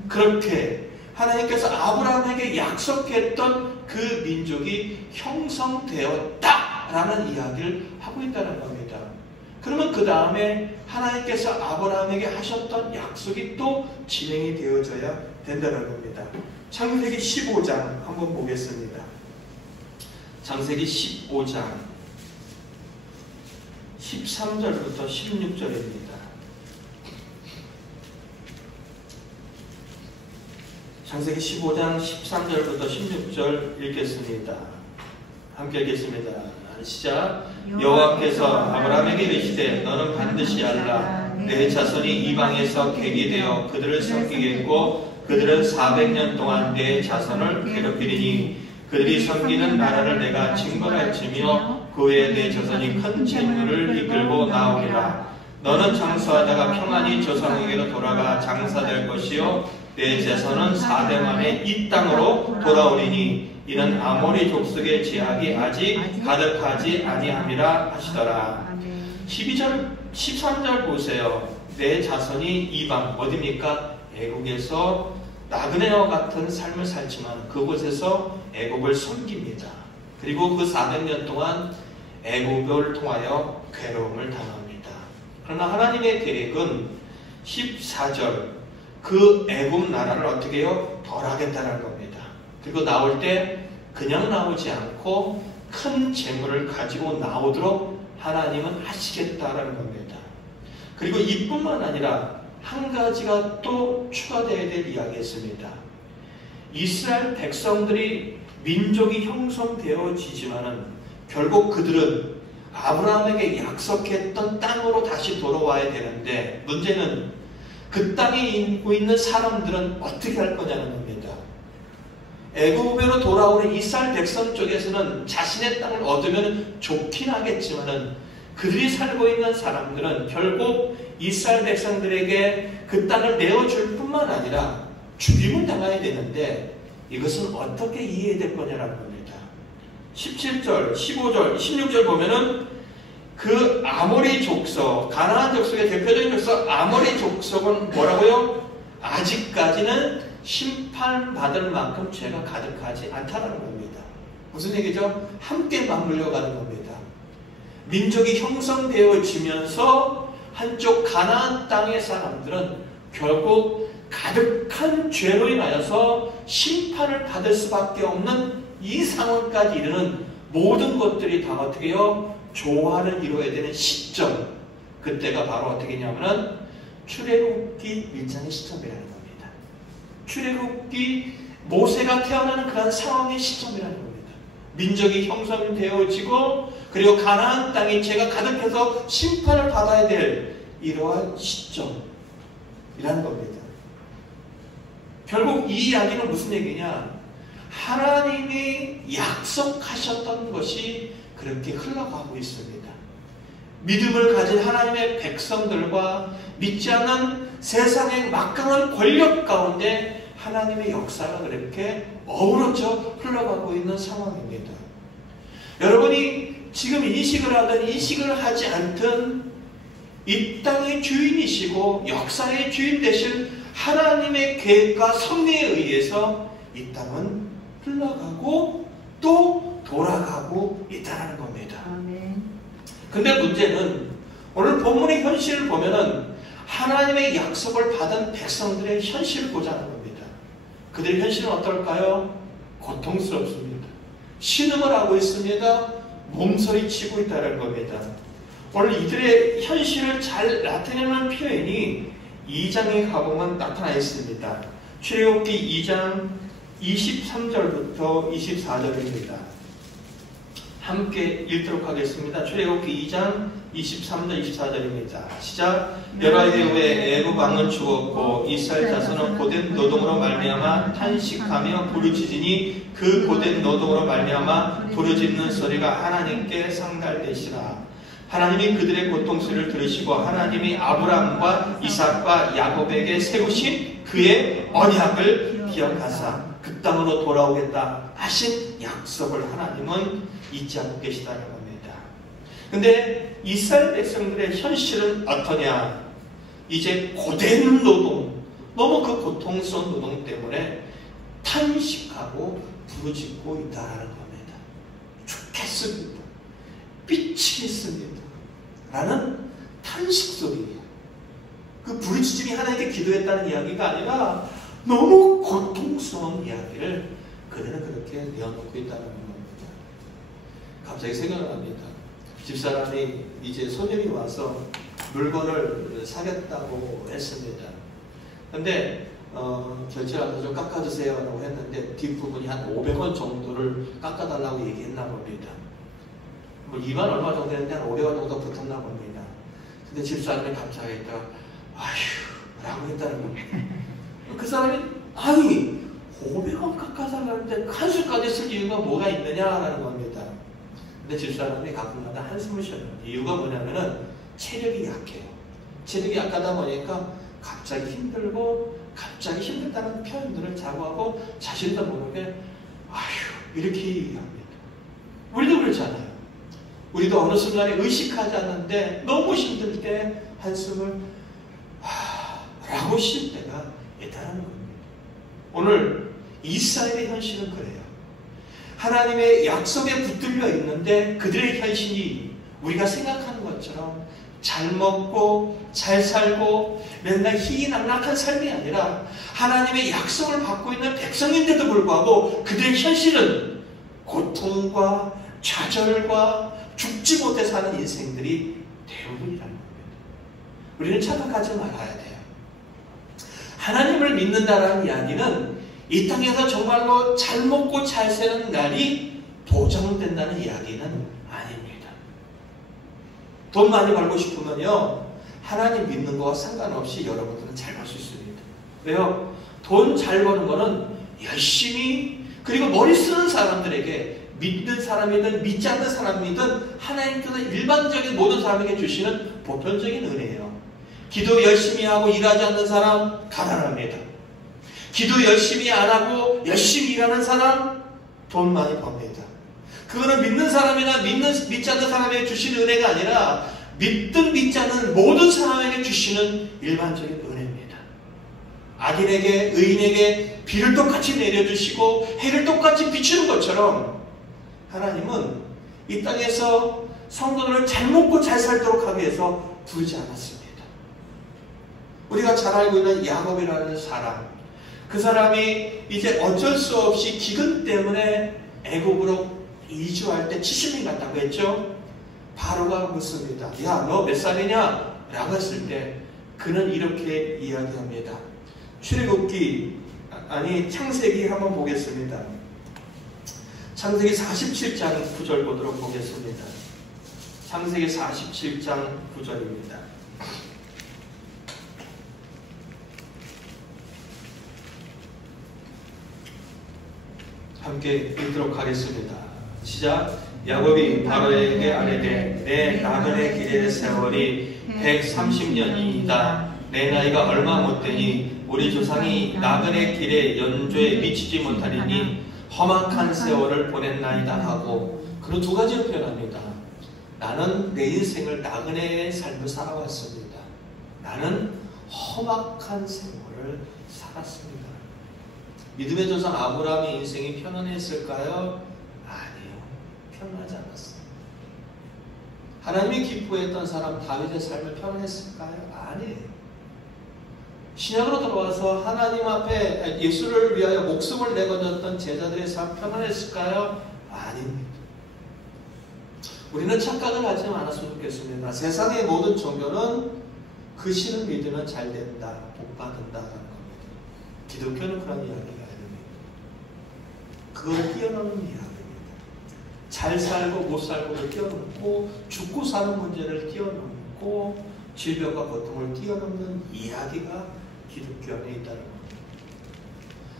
그렇게 하나님께서 아브라함에게 약속했던 그 민족이 형성되었다라는 이야기를 하고 있다는 겁니다. 그러면 그 다음에 하나님께서 아브라함에게 하셨던 약속이 또 진행이 되어져야 된다는 겁니다. 창세기 15장 한번 보겠습니다. 창세기 15장 13절부터 16절입니다. 창세기 15장 13절부터 16절 읽겠습니다. 함께 읽겠습니다. 시작. 여호와께서 아브라함에게 이르시되 너는 반드시 알라. 내 자손이 이방에서 객이 되어 그들을 섬기겠고 그들은 400년 동안 내 자손을 괴롭히리니 그들이 섬기는 나라를 내가 징벌할지며 그 후에 내 자손이 큰 재물을 이끌고 나오리라. 너는 장수하다가 평안히 조상에게로 돌아가 장사될 것이요 내 자손은 4대 만에 이 땅으로 돌아오리니 이는 아모리 족속의 제약이 아직 가득하지 아니함이라 하시더라. 13절 보세요. 내 자손이 이방 어디입니까? 애국에서 나그네와 같은 삶을 살지만 그곳에서 애국을 섬깁니다. 그리고 그 400년 동안 애국을 통하여 괴로움을 당합니다. 그러나 하나님의 계획은 14절 그 애국 나라를 어떻게 해요? 벌하겠다는 겁니다. 그리고 나올 때 그냥 나오지 않고 큰 재물을 가지고 나오도록 하나님은 하시겠다라는 겁니다. 그리고 이뿐만 아니라 한 가지가 또 추가되어야 될 이야기였습니다. 이스라엘 백성들이 민족이 형성되어지지만은 결국 그들은 아브라함에게 약속했던 땅으로 다시 돌아와야 되는데 문제는 그 땅에 있고 있는 사람들은 어떻게 할 거냐는 겁니다. 애굽으로 돌아오는 이스라엘 백성 쪽에서는 자신의 땅을 얻으면 좋긴 하겠지만은 그들이 살고 있는 사람들은 결국 이스라엘 백성들에게 그 땅을 내어줄 뿐만 아니라 죽임을 당해야 되는데 이것은 어떻게 이해해야 될 거냐라는 겁니다. 17절, 15절, 16절 보면은 그 아모리 족속, 가나안 족속의 대표적인 족속 아모리 족속은 뭐라고요? 아직까지는 심판받을 만큼 죄가 가득하지 않다는 겁니다. 무슨 얘기죠? 함께 맞물려 가는 겁니다. 민족이 형성되어지면서 한쪽 가나안 땅의 사람들은 결국 가득한 죄로 인하여서 심판을 받을 수밖에 없는 이 상황까지 이르는 모든 것들이 다 어떻게 해요? 조화를 이루어야 되는 시점. 그때가 바로 어떻게 했냐면은 출애굽기 1장의 시점이라는 겁니다. 출애굽기 모세가 태어나는 그런 상황의 시점이라는 겁니다. 민족이 형성되어지고 그리고 가나안 땅에 죄가 가득해서 심판을 받아야 될 이러한 시점이라는 겁니다. 결국 이 이야기는 무슨 얘기냐? 하나님이 약속하셨던 것이 그렇게 흘러가고 있습니다. 믿음을 가진 하나님의 백성들과 믿지 않는 세상의 막강한 권력 가운데 하나님의 역사가 그렇게 어우러져 흘러가고 있는 상황입니다. 여러분이 지금 인식을 하든 인식을 하지 않든 이 땅의 주인이시고 역사의 주인 되신 하나님의 계획과 섭리에 의해서 이 땅은 흘러가고 또 돌아가고 있다는 겁니다. 아멘. 근데 문제는 오늘 본문의 현실을 보면은 하나님의 약속을 받은 백성들의 현실을 보자는 겁니다. 그들의 현실은 어떨까요? 고통스럽습니다. 신음을 하고 있습니다. 몸서리치고 있다는 겁니다. 오늘 이들의 현실을 잘 나타내는 표현이 2장에 가보면 나타나 있습니다. 출애굽기 2장 23절부터 24절입니다. 함께 읽도록 하겠습니다. 출애굽기 2장 23절 24절입니다. 시작. 여러 해 후에 애굽 왕은 죽었고 이스라엘 자손은 고된 노동으로 말미암아 탄식하며 부르짖으니 그 고된 노동으로 말미암아 부르짖는 소리가 하나님께 상달되시라. 하나님이 그들의 고통 소리를 들으시고 하나님이 아브라함과 이삭과 야곱에게 세우신 그의 언약을 기억하사 그 땅으로 돌아오겠다 하신 약속을 하나님은 잊지 않고 계시다는 겁니다. 근데 이스라엘 백성들의 현실은 어떠냐? 이제 고된 노동, 너무 그 고통스러운 노동 때문에 탄식하고 부르짖고 있다는 겁니다. 죽겠습니다. 미치겠습니다. 라는 탄식 소리예요. 그 부르짖음이 하나님께 기도했다는 이야기가 아니라 너무 고통스러운 이야기를 그들은 그렇게 내어놓고 있다는 겁니다. 갑자기 생각납니다. 집사람이 이제 손님이 와서 물건을 사겠다고 했습니다. 근데 결제하면서 좀 깎아주세요 라고 했는데 뒷부분이 한 500원 정도를 깎아달라고 얘기했나 봅니다. 뭐 2만 얼마 정도 했는데 한 500원 정도 붙었나 봅니다. 근데 집사람이 갑자기 있다가 아휴 라고 했다는 겁니다. 그 사람이 아니 500원 깎아달라는데 한술까지 쓸 이유가 뭐가 있느냐라는 겁니다. 근데 집사람이 가끔마다 한숨을 쉬어요. 이유가 뭐냐면은 체력이 약해요. 체력이 약하다 보니까 갑자기 힘들고 갑자기 힘들다는 표현들을 자고하고 자신도 모르게 아휴 이렇게 얘기합니다. 우리도 그렇잖아요. 우리도 어느 순간에 의식하지 않는데 너무 힘들 때 한숨을 라고 쉴 때가 있다는 겁니다. 오늘 이스라엘의 현실은 그래요. 하나님의 약속에 붙들려 있는데 그들의 현실이 우리가 생각하는 것처럼 잘 먹고 잘 살고 맨날 희희낙낙한 삶이 아니라 하나님의 약속을 받고 있는 백성인데도 불구하고 그들의 현실은 고통과 좌절과 죽지 못해 사는 인생들이 대부분이라는 겁니다. 우리는 착각하지 말아야 돼요. 하나님을 믿는다라는 이야기는 이 땅에서 정말로 잘 먹고 잘 사는 날이 보장된다는 이야기는 아닙니다. 돈 많이 벌고 싶으면요 하나님 믿는 거와 상관없이 여러분들은 잘 벌 수 있습니다. 왜요? 돈 잘 버는 거는 열심히 그리고 머리 쓰는 사람들에게 믿는 사람이든 믿지 않는 사람이든 하나님께서 일반적인 모든 사람에게 주시는 보편적인 은혜예요. 기도 열심히 하고 일하지 않는 사람 가난합니다. 기도 열심히 안 하고 열심히 일하는 사람 돈 많이 법니다. 그거는 믿는 사람이나 믿지 않는 사람에게 주시는 은혜가 아니라 믿든 믿지 않는 모든 사람에게 주시는 일반적인 은혜입니다. 악인에게 의인에게 비를 똑같이 내려주시고 해를 똑같이 비추는 것처럼 하나님은 이 땅에서 성도들을 잘 먹고 잘 살도록 하기 위해서 부르지 않았습니다. 우리가 잘 알고 있는 야곱이라는 사람, 그 사람이 이제 어쩔 수 없이 기근 때문에 애굽으로 이주할 때 70년 갔다고 했죠. 바로가 묻습니다. 야, 너 몇 살이냐? 라고 했을 때 그는 이렇게 이야기합니다. 창세기 한번 보겠습니다. 창세기 47장 9절 보도록 보겠습니다. 창세기 47장 9절입니다. 함께 읽도록 하겠습니다. 시작. 야곱이 바로에게 아뢰되 내 나그네 길의 세월이 130년이다. 내 나이가 얼마 못되니 우리 조상이 나그네 길의 연조에 미치지 못하리니 험악한 세월을 보냈나이다 하고, 그리고 두 가지로 표현합니다. 나는 내 인생을 나그네의 삶을 살아왔습니다. 나는 험악한 세월을 살았습니다. 믿음의 조상 아브라함의 인생이 편안했을까요? 아니요. 편안하지 않았어요. 하나님이 기뻐했던 사람 다윗의 삶을 편안했을까요? 아니에요. 신약으로 들어와서 하나님 앞에 예수를 위하여 목숨을 내걸었던 제자들의 삶 편안했을까요? 아닙니다. 우리는 착각을 하지 않았으면 좋겠습니다. 세상의 모든 종교는 그 신을 믿으면 잘 된다, 복 받는다라는 겁니다. 기독교는 그런 이야기가 아닙니다. 그걸 뛰어넘는 이야기입니다. 잘 살고 못 살고를 뛰어넘고, 죽고 사는 문제를 뛰어넘고, 질병과 고통을 뛰어넘는 이야기가 기독교 안에 있다는 겁니다.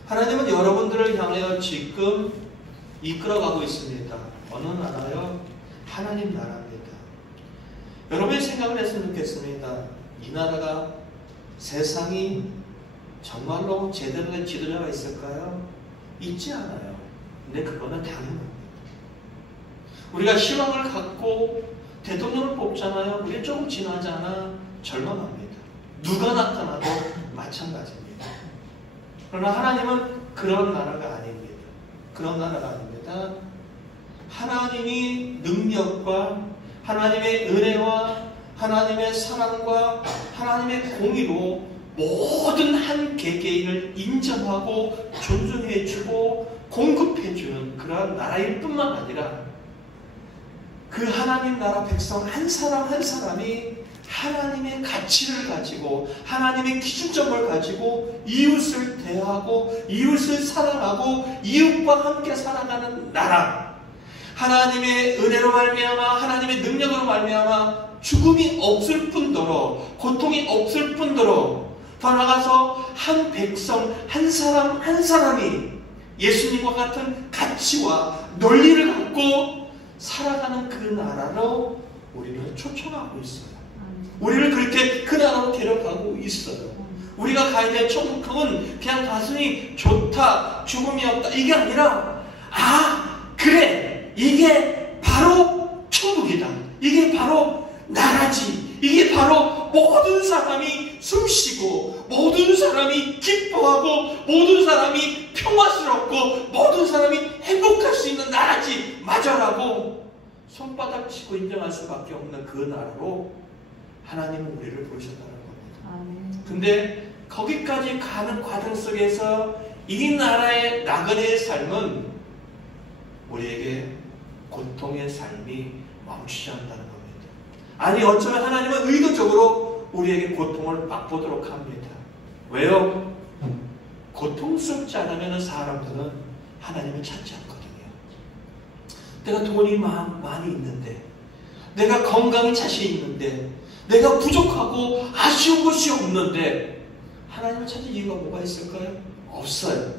하나님은 여러분들을 향하여 지금 이끌어가고 있습니다. 어느 나라요? 하나님 나라입니다. 여러분이 생각을 했으면 좋겠습니다. 이 나라가, 세상이 정말로 제대로 된 지도자가 있을까요? 있지 않아요. 근데 그거는 당연합니다. 우리가 희망을 갖고 대통령을 뽑잖아요. 우리 조금 지나잖아 절망합니다. 누가 나타나도 마찬가지입니다. 그러나 하나님은 그런 나라가 아닙니다. 그런 나라가 아닙니다. 하나님이 능력과 하나님의 은혜와 하나님의 사랑과 하나님의 공의로 모든 한 개개인을 인정하고 존중해주고 공급해주는 그러한 나라일 뿐만 아니라, 그 하나님 나라 백성 한 사람 한 사람이 하나님의 가치를 가지고 하나님의 기준점을 가지고 이웃을 대하고 이웃을 사랑하고 이웃과 함께 살아가는 나라, 하나님의 은혜로 말미암아 하나님의 능력으로 말미암아 죽음이 없을 뿐더러 고통이 없을 뿐더러 더 나아가서 한 백성 한 사람 한 사람이 예수님과 같은 가치와 논리를 갖고 살아가는 그 나라로 우리를 초청하고 있어요. 우리를 그렇게 그 나라로 데려가고 있어요. 우리가 가야 될 천국은 그냥 단순히 좋다, 죽음이 없다 이게 아니라, 그래, 이게 바로 천국이다, 이게 바로 나라지, 이게 바로 모든 사람이 숨쉬고 모든 사람이 기뻐하고 모든 사람이 평화스럽고 모든 사람이 행복할 수 있는 나라지 맞아라고 손바닥 치고 인정할 수밖에 없는 그 나라로 하나님은 우리를 부르셨다는 겁니다. 근데 거기까지 가는 과정 속에서 이 나라의 나그네의 삶은 우리에게 고통의 삶이 멈추지 않는다는 겁니다. 아니, 어쩌면 하나님은 의도적으로 우리에게 고통을 맛보도록 합니다. 왜요? 고통스럽지 않으면 사람들은 하나님을 찾지 않거든요. 내가 돈이 많이 있는데, 내가 건강이 자신 있는데, 내가 부족하고 아쉬운 것이 없는데 하나님을 찾을 이유가 뭐가 있을까요? 없어요.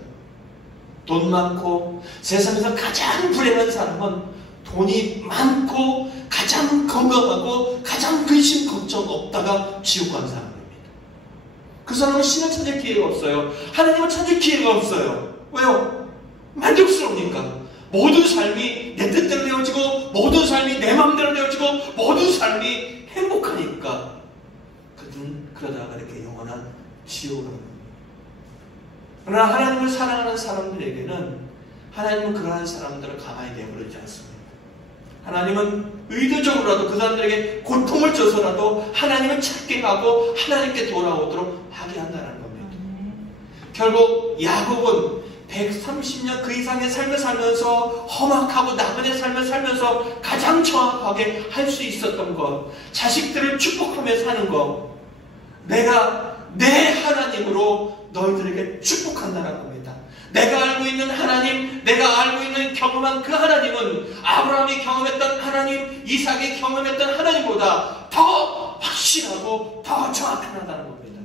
돈 많고 세상에서 가장 불행한 사람은 돈이 많고 가장 건강하고 가장 근심 걱정 없다가 지옥 간 사람입니다. 그 사람은 신을 찾을 기회가 없어요. 하나님을 찾을 기회가 없어요. 왜요? 만족스러우니까. 모든 삶이 내 뜻대로 되어지고 모든 삶이 내 마음대로 되어지고 모든 삶이 행복하니까 그들은 그러다가 이렇게 영원한 지옥을 합니다. 그러나 하나님을 사랑하는 사람들에게는 하나님은 그러한 사람들을 가만히 내버리지 않습니다. 하나님은 의도적으로라도 그 사람들에게 고통을 줘서라도 하나님을 찾게 하고 하나님께 돌아오도록 하게 한다는 겁니다. 결국 야곱은 130년 그 이상의 삶을 살면서 험악하고 나그네 삶을 살면서 가장 정확하게 할 수 있었던 것, 자식들을 축복하며 사는 것, 내가 내 하나님으로 너희들에게 축복한다는 겁니다. 내가 알고 있는 하나님, 내가 알고 있는 경험한 그 하나님은 아브라함이 경험했던 하나님, 이삭이 경험했던 하나님보다 더 확실하고 더 정확하다는 겁니다.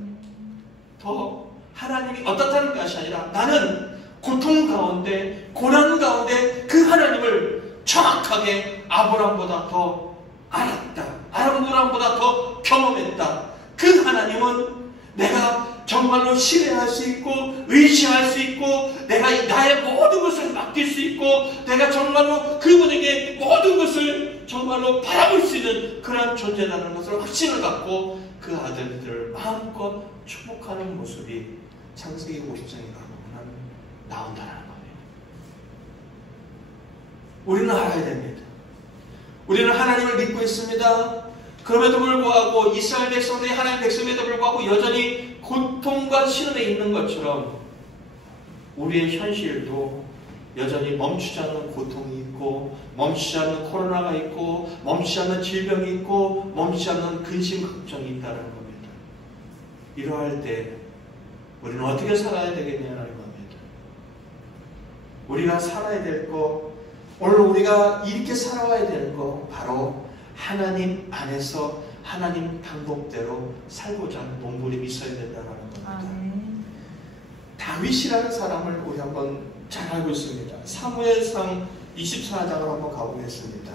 더 하나님이 어떻다는 것이 아니라 나는 고통 가운데, 고난 가운데 그 하나님을 정확하게 아브라함보다 더 알았다. 아브라함보다 더 경험했다. 그 하나님은 내가 정말로 신뢰할 수 있고 의지할 수 있고 내가 나의 모든 것을 맡길 수 있고 내가 정말로 그분에게 모든 것을 정말로 바라볼 수 있는 그러한 존재라는 것을 확신을 갖고 그 아들들을 마음껏 축복하는 모습이 창세기 50장에 가보면 나온다는 겁니다. 우리는 알아야 됩니다. 우리는 하나님을 믿고 있습니다. 그럼에도 불구하고 이스라엘 백성들이 하나님 백성에도 불구하고 여전히 고통과 시련에 있는 것처럼 우리의 현실도 여전히 멈추지 않는 고통이 있고 멈추지 않는 코로나가 있고 멈추지 않는 질병이 있고 멈추지 않는 근심 걱정이 있다는 겁니다. 이러할 때 우리는 어떻게 살아야 되겠냐는 겁니다. 우리가 살아야 될 거, 오늘 우리가 이렇게 살아와야 되는 거 바로 하나님 안에서 하나님 방법대로 살고자 하는 몸부림이 있어야 된다는 겁니다. 다윗이라는 사람을 우리 한번 잘 알고 있습니다. 사무엘상 24장을 한번 가보겠습니다.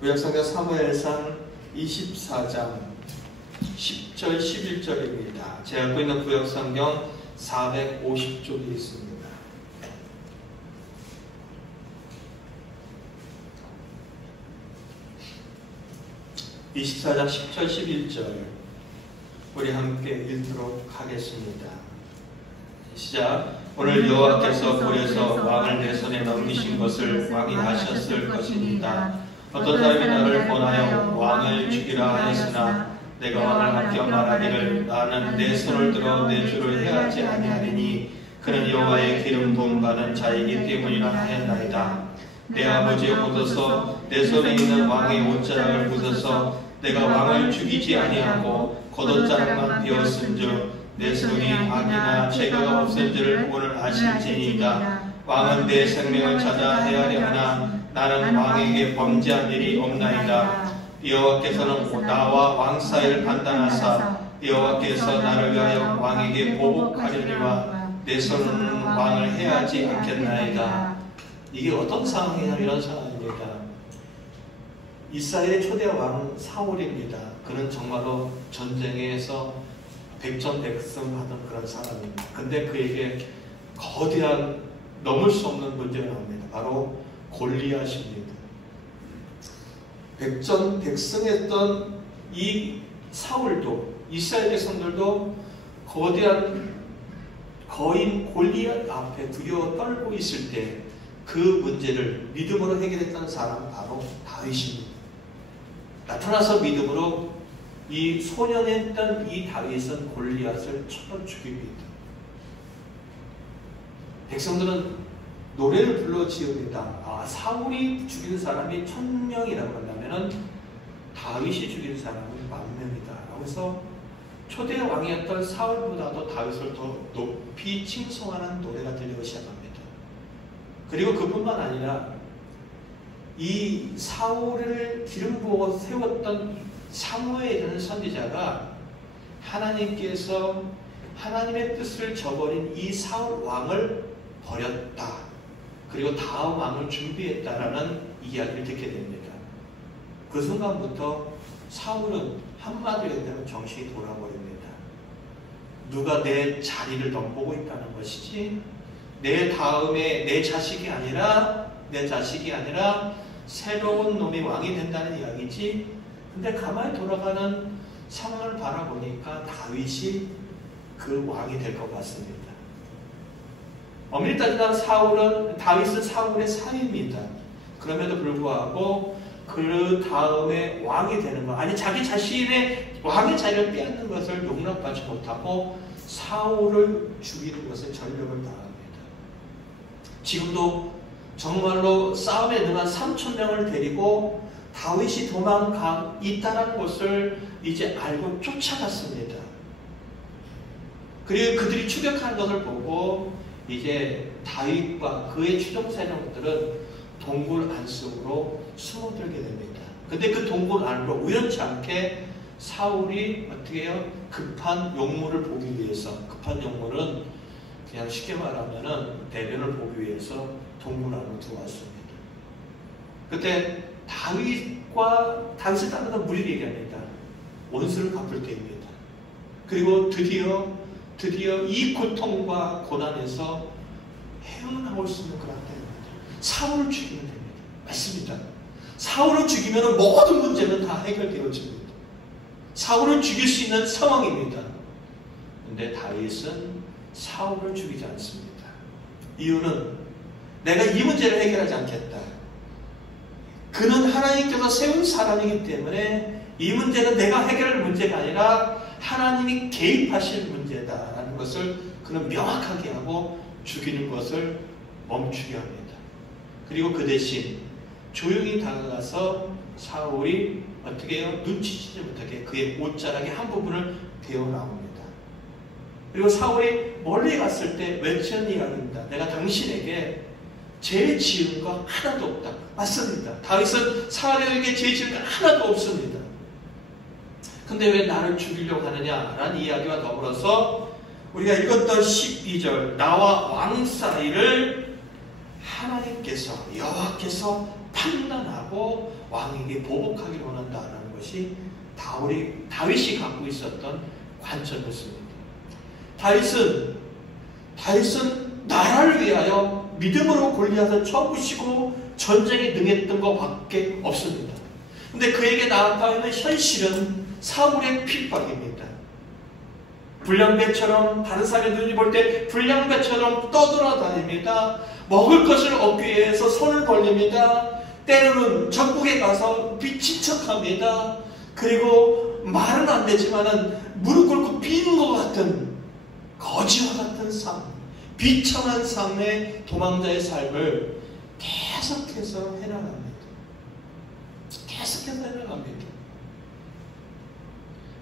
구약성경 사무엘상 24장 10절 11절입니다. 제가 갖고 있는 구약성경 450쪽이 있습니다. 24장 10절 11절 우리 함께 읽도록 하겠습니다. 시작. 오늘 여호와께서 볼에서 왕을 내 손에 넘기신 것을 왕이 아셨을 것입니다. 어떤 사람이 나를 권하여 왕을 죽이라 하였으나 내가 왕을 아껴 말하기를 나는 내 손을 들어 내 주를 해하지 아니하리니 그는 여호와의 기름 부음 받은 자이기 때문이라 하였나이다. 내 아버지여 보소서 내 손에 있는 왕의 옷자락을 보소서 내가 왕을 죽이지 아니하고 겉옷자락만 비었은즉 내 손이 악이나 죄가 없은지를 오늘 아실지니이다. 왕은 내 생명을 찾아 헤아려 하나 나는 왕에게 범죄한 일이 없나이다. 여호와께서는 나와 왕 사이를 판단하사 여호와께서 나를 위하여 왕에게 보복하려니와 내 손은 왕을 해하지 않겠나이다. 이게 어떤 상황이냐 이런 상황입니다. 이스라엘의 초대 왕 사울입니다. 그는 정말로 전쟁에서 백전백승하던 그런 사람입니다. 근데 그에게 거대한 넘을 수 없는 문제가 나옵니다. 바로 골리앗입니다. 백전백승했던 이 사울도 이스라엘 백성들도 거대한 거인 골리앗 앞에 두려워 떨고 있을 때 그 문제를 믿음으로 해결했던 사람 바로 다윗입니다. 나타나서 믿음으로 이 소년했던 이 다윗은 골리앗을 쳐 죽입니다. 백성들은 노래를 불러 지읍니다. 사울이 죽인 사람이 1000명이라고 한다면 다윗이 죽인 사람은 10,000명이다. 그래서 초대 왕이었던 사울보다도 다윗을 더 높이 칭송하는 노래가 들리기 시작합니다. 그리고 그뿐만 아니라 이 사울을 기름 부어 세웠던 사무엘이라는 선지자가 하나님께서 하나님의 뜻을 저버린 이 사울 왕을 버렸다. 그리고 다음 왕을 준비했다라는 이야기를 듣게 됩니다. 그 순간부터 사울은 한마디로 얘기하면 정신이 돌아버립니다. 누가 내 자리를 넘보고 있다는 것이지 내 다음에 내 자식이 아니라 새로운 놈이 왕이 된다는 이야기지. 근데 가만히 돌아가는 상황을 바라보니까 다윗이 그 왕이 될 것 같습니다. 엄밀히 따지면 다윗은 사울의 사위입니다. 그럼에도 불구하고 그 다음에 왕이 되는 것, 아니 자기 자신의 왕의 자리를 빼앗는 것을 용납하지 못하고 사울을 죽이는 것에 전력을 다합니다. 지금도 정말로 싸움에 능한 3,000명을 데리고 다윗이 도망가 있다는 것을 이제 알고 쫓아갔습니다. 그리고 그들이 추격하는 것을 보고 이제 다윗과 그의 추종 세력들은 동굴 안속으로 숨어들게 됩니다. 근데 그 동굴 안으로 우연치 않게 사울이 어떻게 해요? 급한 용물을 보기 위해서, 급한 용물은 그냥 쉽게 말하면은 대변을 보기 위해서 동굴 안으로 들어왔습니다. 그때 다윗을 따르던 무리를 얘기합니다. 원수를 갚을 때입니다. 그리고 드디어 이 고통과 고난에서 헤어나올 수 있는 그런 때입니다. 사울을 죽이면 됩니다. 맞습니다. 사울을 죽이면 모든 문제는 다 해결되어집니다. 사울을 죽일 수 있는 상황입니다. 그런데 다윗은 사울을 죽이지 않습니다. 이유는 내가 이 문제를 해결하지 않겠다. 그는 하나님께서 세운 사람이기 때문에 이 문제는 내가 해결할 문제가 아니라 하나님이 개입하실 문제다라는 것을 그는 명확하게 하고 죽이는 것을 멈추게 합니다. 그리고 그 대신 조용히 다가가서 사울이 어떻게 해요? 눈치채지 못하게 그의 옷자락의 한 부분을 베어 나옵니다. 그리고 사울이 멀리 갔을 때 외치는 이야기입니다. 내가 당신에게 죄 지은 거 하나도 없다. 맞습니다. 다윗은 사울에게 죄 지은 거 하나도 없습니다. 근데 왜 나를 죽이려고 하느냐라는 이야기와 더불어서 우리가 읽었던 12절 나와 왕 사이를 하나님께서 여호와께서 판단하고 왕에게 보복하기를 원한다라는 것이 다윗이 갖고 있었던 관점이었습니다. 다윗은 나라를 위하여 믿음으로 골리앗을 쳐부시고 전쟁에 능했던 것밖에 없습니다. 근데 그에게 나타나 있는 현실은 사울의 핍박입니다. 불량배처럼 다른 사람의 눈이 볼 때 불량배처럼 떠돌아다닙니다. 먹을 것을 얻기 위해서 손을 벌립니다. 때로는 적국에 가서 비친 척합니다. 그리고 말은 안 되지만은 무릎 꿇고 비는 것 같은 거지와 같은 삶, 비참한 삶의 도망자의 삶을 계속해서 해나갑니다. 계속해서 해나갑니다.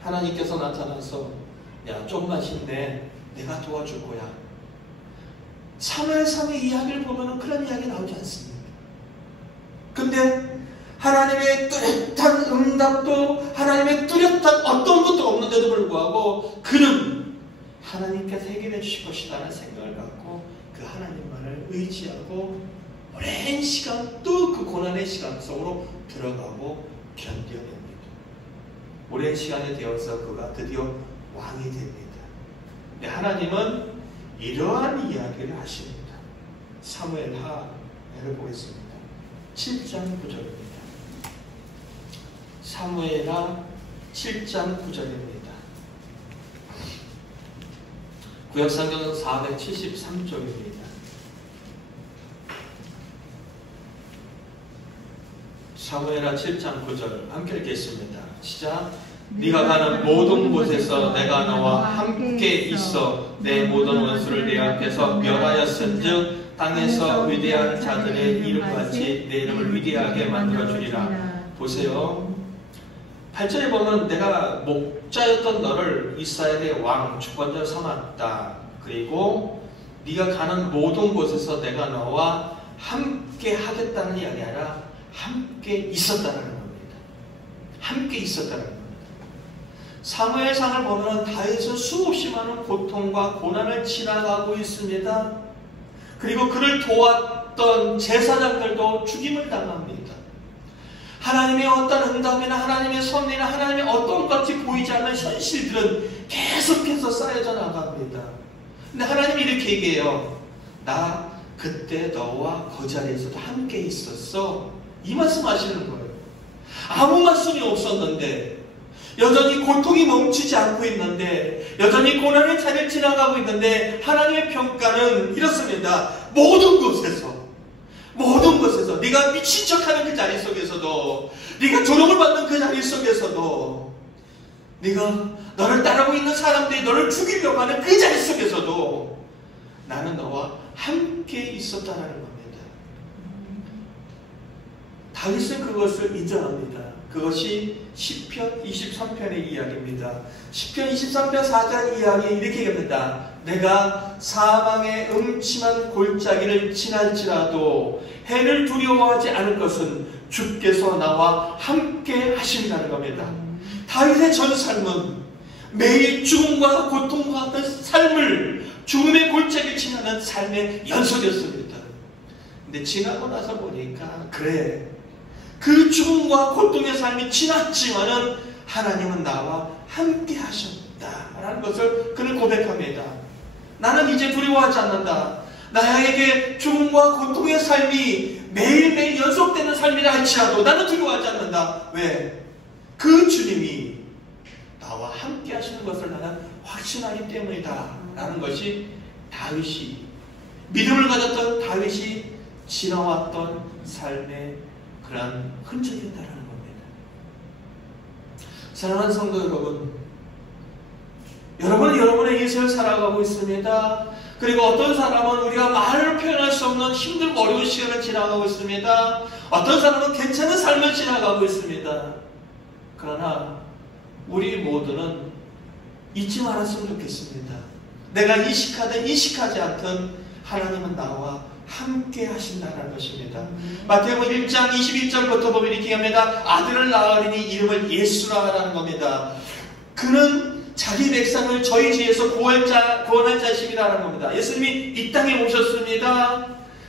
하나님께서 나타나서 야 조금만 힘내 내가 도와줄 거야. 사무엘상의 이야기를 보면 그런 이야기 나오지 않습니다. 근데 하나님의 뚜렷한 응답도 하나님의 뚜렷한 어떤 것도 없는데도 불구하고 그는 하나님께서 해결해 주실 것이라는 생각을 갖고 그 하나님만을 의지하고 오랜 시간 또 그 고난의 시간 속으로 들어가고 견뎌냅니다. 오랜 시간이 되어서 그가 드디어 왕이 됩니다. 근데 하나님은 이러한 이야기를 하십니다. 사무엘하를 보겠습니다. 7장 9절입니다. 사무엘하 7장 9절입니다. 구약성경 473쪽입니다. 사무엘하 7장 9절 함께 읽겠습니다. 시작. 네가 가는 모든 곳에서 내가 너와 함께 있어 내 모든 원수를 내 앞에서 멸하였은즉 땅에서 위대한 자들의 이름같이 내 이름을 위대하게 만들어주리라. 보세요. 8절에 보면 내가 목자였던 너를 이스라엘의 왕 주권자로 삼았다. 그리고 네가 가는 모든 곳에서 내가 너와 함께 하겠다는 이야기 아니라 함께 있었다는 겁니다. 함께 있었다는 겁니다. 사무엘상을 보면 다윗은 수없이 많은 고통과 고난을 지나가고 있습니다. 그리고 그를 도왔던 제사장들도 죽임을 당합니다. 하나님의 어떤 응답이나 하나님의 섭리나 하나님의 어떤 것이 보이지 않는 현실들은 계속해서 쌓여져 나갑니다. 근데 하나님이 이렇게 얘기해요. 나 그때 너와 그 자리에서도 함께 있었어. 이 말씀 하시는 거예요. 아무 말씀이 없었는데 여전히 고통이 멈추지 않고 있는데 여전히 고난의 자리를 지나가고 있는데 하나님의 평가는 이렇습니다. 모든 곳에서 모든 것에서 네가 미친 척하는 그 자리 속에서도, 네가 조롱을 받는 그 자리 속에서도, 네가 너를 따르고 있는 사람들이 너를 죽이려고 하는 그 자리 속에서도 나는 너와 함께 있었다는 겁니다. 다윗은 그것을 인정합니다. 그것이 시편 23편의 이야기입니다. 시편 23편 4절 이야기에 이렇게 얘기합니다. 내가 사망의 음침한 골짜기를 지날지라도 해를 두려워하지 않을 것은 주께서 나와 함께 하신다는 겁니다. 다윗의 전 삶은 매일 죽음과 고통과 같은 삶을, 죽음의 골짜기를 지나는 삶의 연속이었습니다. 근데 지나고 나서 보니까 그래, 그 죽음과 고통의 삶이 지났지만은 하나님은 나와 함께 하셨다라는 것을 그는 고백합니다. 나는 이제 두려워하지 않는다. 나에게 죽음과 고통의 삶이 매일매일 연속되는 삶이라 할지라도 나는 두려워하지 않는다. 왜? 그 주님이 나와 함께 하시는 것을 나는 확신하기 때문이다 라는 것이 다윗이, 믿음을 가졌던 다윗이 지나왔던 삶의 그런 흔적이었다라는 겁니다. 사랑하는 성도 여러분, 여러분은 여러분의 인생을 살아가고 있습니다. 그리고 어떤 사람은 우리가 말로 표현할 수 없는 힘들고 어려운 시간을 지나가고 있습니다. 어떤 사람은 괜찮은 삶을 지나가고 있습니다. 그러나 우리 모두는 잊지 말았으면 좋겠습니다. 내가 인식하든 인식하지 않든 하나님은 나와 함께 하신다는 것입니다. 마태복음 1장 21절부터 보면 이렇게 합니다. 아들을 낳으리니 이름을 예수라라는 겁니다. 그는 자기 백성을 저희 죄에서 구원할 자심이라는 겁니다. 예수님이 이 땅에 오셨습니다.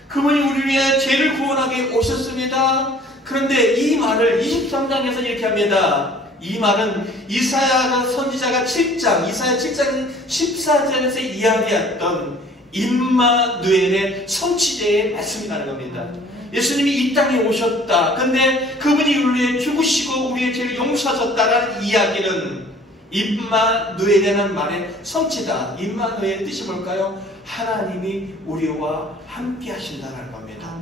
그분이 우리 위해 죄를 구원하게 오셨습니다. 그런데 이 말을 23장에서 이렇게 합니다. 이 말은 이사야 선지자가 이사야 7장 14절에서 이야기했던 임마누엘의 성취제의 말씀이라는 겁니다. 예수님이 이 땅에 오셨다. 근데 그분이 우리를 위해 죽으시고 우리의 죄를 용서하셨다라는 이야기는 임마누엘이라는 말의 성취다. 임마누엘의 뜻이 뭘까요? 하나님이 우리와 함께 하신다는 겁니다.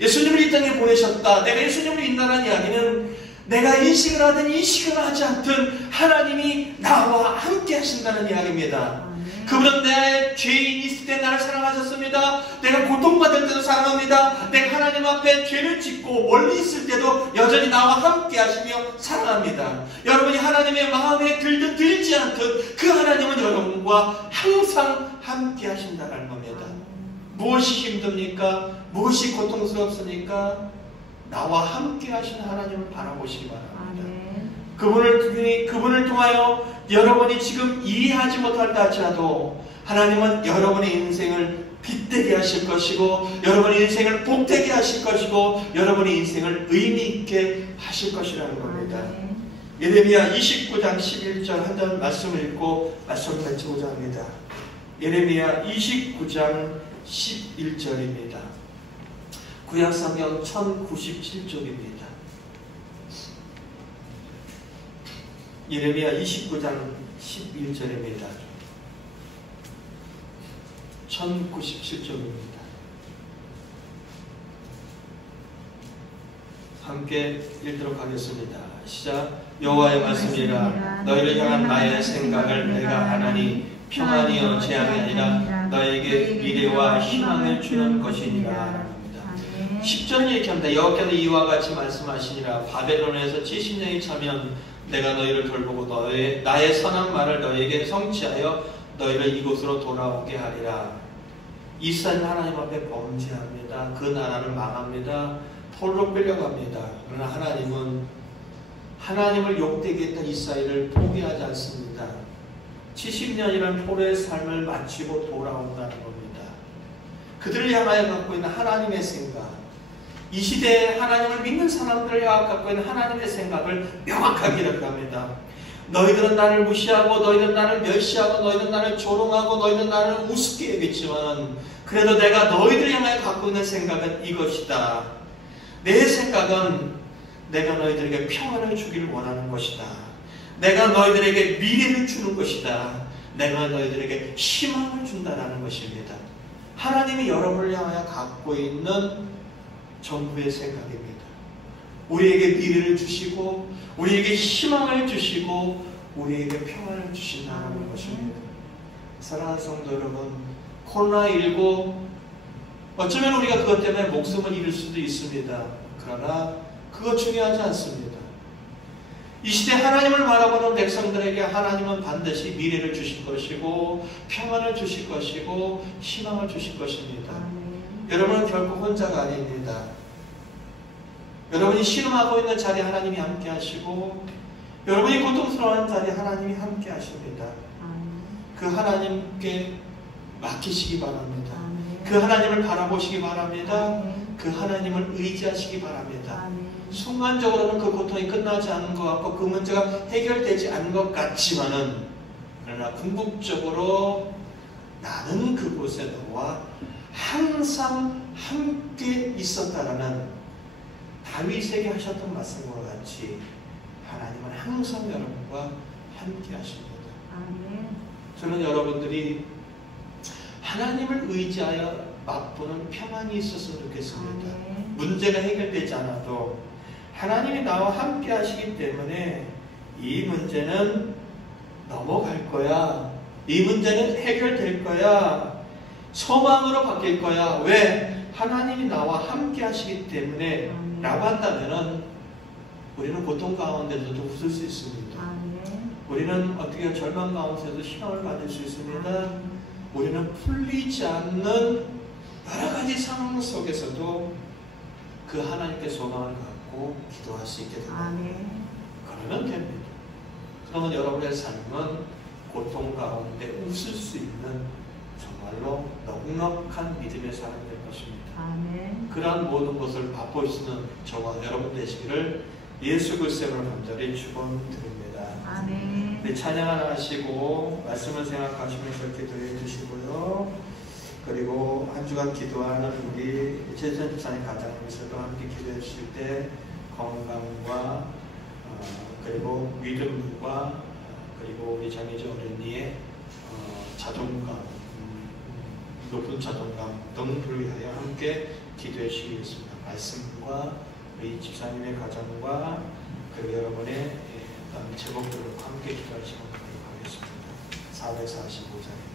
예수님을 이 땅에 보내셨다. 내가 예수님을 믿는다는 이야기는 내가 인식을 하든 인식을 하지 않든 하나님이 나와 함께 하신다는 이야기입니다. 그분은 내 죄인이 있을 때 나를 사랑하셨습니다. 내가 고통받을 때도 사랑합니다. 내가 하나님 앞에 죄를 짓고 멀리 있을 때도 여전히 나와 함께 하시며 사랑합니다. 여러분이 하나님의 마음에 들든 들지 않든 그 하나님은 여러분과 항상 함께 하신다는 겁니다. 무엇이 힘듭니까? 무엇이 고통스럽습니까? 나와 함께 하시는 하나님을 바라보시기 바랍니다. 그분을 통하여 여러분이 지금 이해하지 못할다 할지라도 하나님은 여러분의 인생을 빛되게 하실 것이고 여러분의 인생을 복되게 하실 것이고 여러분의 인생을 의미 있게 하실 것이라는 겁니다. 예레미야 29장 11절 한 절 말씀을 읽고 말씀을 맺고자 합니다. 예레미야 29장 11절입니다. 구약성경 1097쪽입니다. 예레미야 29장 11절입니다. 1097쪽입니다. 함께 읽도록 하겠습니다. 시작. 여호와의 말씀이라 너희를 향한 나의 생각을 내가 하나니 평안이요 재앙이 아니라 너에게 미래와 희망을 주는 것이니라. 10절 이렇게 합니다. 여호와께서 이와 같이 말씀하시니라. 바벨론에서 70년이 차면 내가 너희를 돌보고 나의 선한 말을 너희에게 성취하여 너희를 이곳으로 돌아오게 하리라. 이스라엘 하나님 앞에 범죄합니다. 그 나라를 망합니다. 포로로 끌려갑니다. 그러나 하나님은 하나님을 욕되게 했던 이스라엘을 포기하지 않습니다. 70년이라는 포로의 삶을 마치고 돌아온다는 겁니다. 그들을 향하여 갖고 있는 하나님의 생각, 이 시대에 하나님을 믿는 사람들을 향하여 갖고 있는 하나님의 생각을 명확하게 이렇게합니다. 너희들은 나를 무시하고 너희들은 나를 멸시하고 너희들은 나를 조롱하고 너희들은 나를 우습게 여겼지만 그래도 내가 너희들을 향하여 갖고 있는 생각은 이것이다. 내 생각은 내가 너희들에게 평안을 주기를 원하는 것이다. 내가 너희들에게 미래를 주는 것이다. 내가 너희들에게 희망을 준다라는 것입니다. 하나님이 여러분을 향하여 갖고 있는 전부의 생각입니다. 우리에게 미래를 주시고 우리에게 희망을 주시고 우리에게 평안을 주신다는 것입니다. 사랑하는 성도 여러분, 코로나19 어쩌면 우리가 그것 때문에 목숨을 잃을 수도 있습니다. 그러나 그거 중요하지 않습니다. 이 시대 하나님을 바라보는 백성들에게 하나님은 반드시 미래를 주실 것이고 평안을 주실 것이고 희망을 주실 것입니다. 여러분은 결코 혼자가 아닙니다. 여러분이 신음하고 있는 자리에 하나님이 함께 하시고 여러분이 고통스러워하는 자리에 하나님이 함께 하십니다. 그 하나님께 맡기시기 바랍니다. 그 하나님을 바라보시기 바랍니다. 그 하나님을 의지하시기 바랍니다. 순간적으로는 그 고통이 끝나지 않은 것 같고 그 문제가 해결되지 않은 것 같지만은 그러나 궁극적으로 나는 그곳에 너와 항상 함께 있었다라는 다윗에게 하셨던 말씀과 같이 하나님은 항상 여러분과 함께 하십니다. 저는 여러분들이 하나님을 의지하여 맛보는 평안이 있었으면 좋겠습니다. 문제가 해결되지 않아도 하나님이 나와 함께 하시기 때문에 이 문제는 넘어갈 거야. 이 문제는 해결될 거야. 소망으로 바뀔 거야. 왜? 하나님이 나와 함께 하시기 때문에 라고 한다면 우리는 고통 가운데서도 웃을 수 있습니다. 우리는 어떻게 절망 가운데서도 희망을 받을 수 있습니다. 우리는 풀리지 않는 여러 가지 상황 속에서도 그 하나님께 소망을 갖고 기도할 수 있게 됩니다. 그러면 됩니다. 그러면 여러분의 삶은 고통 가운데 웃을 수 있는 정말로 넉넉한 믿음의 삶이 될 것입니다. 그러한 모든 것을 맛보시는 저와 여러분 되시기를 예수 그리스도로 간절히 축원드립니다. 네, 찬양 하나 하시고 말씀을 생각하시면서 기도해 주시고요. 그리고 한 주간 기도하는 우리 최선 집사님 가장님께서도 함께 기도해 주실 때 건강과 그리고 믿음과 그리고 우리 장희정 어린이의 자존감, 높은 자존감 등을 위하여 함께 기도해 주시겠습니다. 말씀과 우리 집사님의 가정과 그리고 여러분의 제목들을 함께 기도하시면 하겠습니다. 445장입니다.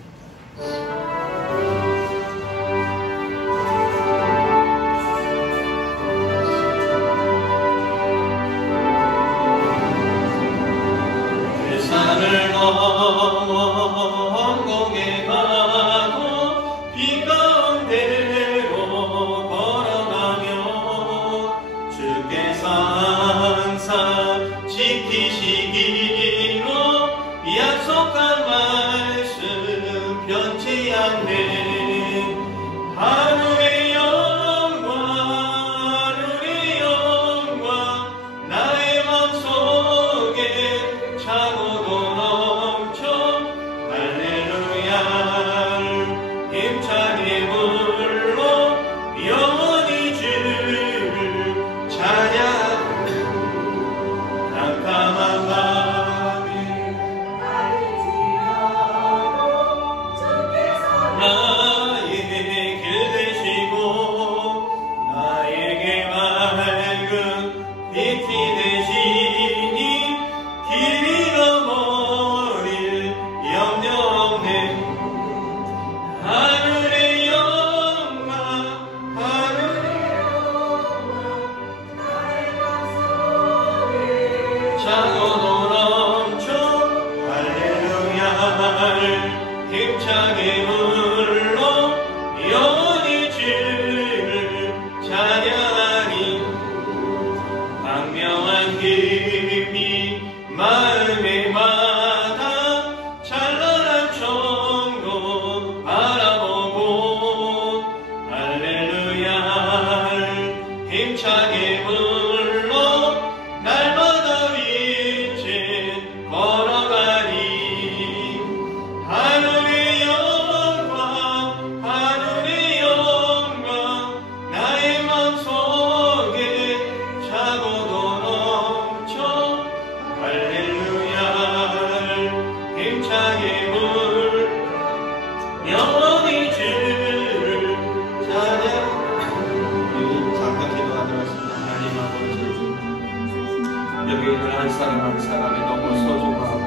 한 사람 한 사람이 너무 소중하고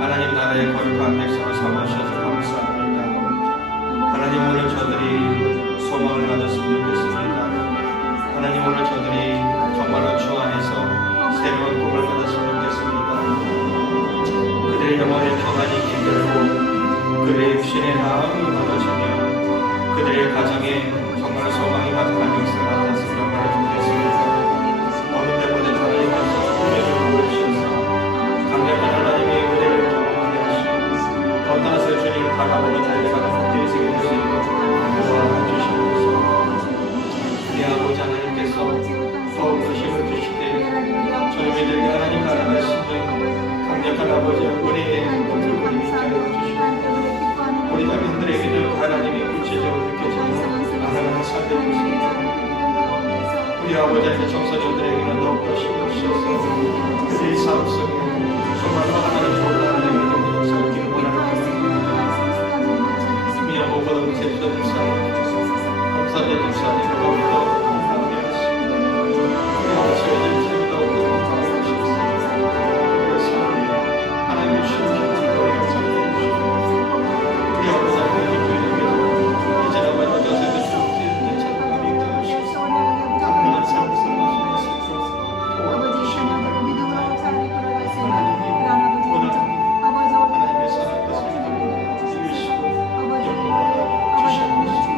하나님 나라의 거룩한 백성을 삼으셔서 감사합니다. 하나님 오늘 저들이 소망을 가졌으면 좋겠습니다. 하나님 오늘 저들이 정말로 주 안에서 새로운 꿈을 가졌으면 좋겠습니다. 그들의 영혼의 평안이 기대고 그들의 육신의 마음이 무너지며 그들의 가정에 정말 소망이 가득한 역사가 나타났으면 정말 좋겠습니다. 어느 때보다 하나님 앞에서 은혜를 보여주셔서 강력한 하나님의 은혜를 경험하게 하시고 더 나아서 주님을 바라보는 달려가는 복된 생을 수 있도록 도와주시옵소서. 우리 아버지 하나님께서 더욱더 힘을 주시되 저희들에게 하나님 나라가 심는 강력한 아버지의 은혜의 꽃을 있게 하여 주시고 우리 자녀들에게는 하나님이 구체적으로 느껴지는 하나님의 삶을 주시옵소서. 우리 아버지 하나님 청소년들에게는 더욱더 힘을 주셔서 그들의 삶 속에 정말로 하나님 좋은 하나님의 역사를 기록을 미안보고도 제주도 집사님 검사대 집사님 더욱더 건강하게 하시고 우리 아버지의 집사님 더욱더 건강하게 하시옵소서. 그래서 하나님의 주신 기쁨을 감사해 주시고 우리 아버지 하나님 교회에게도 이제는 먼저 저세대 주옵소서. 찬양함이 있게 하시옵소서. 감당한 삶을 살아가시는 수 있도록 도와주시옵소서. 하나님의 사랑 뜻을 이루시고 영광을 주시옵소서.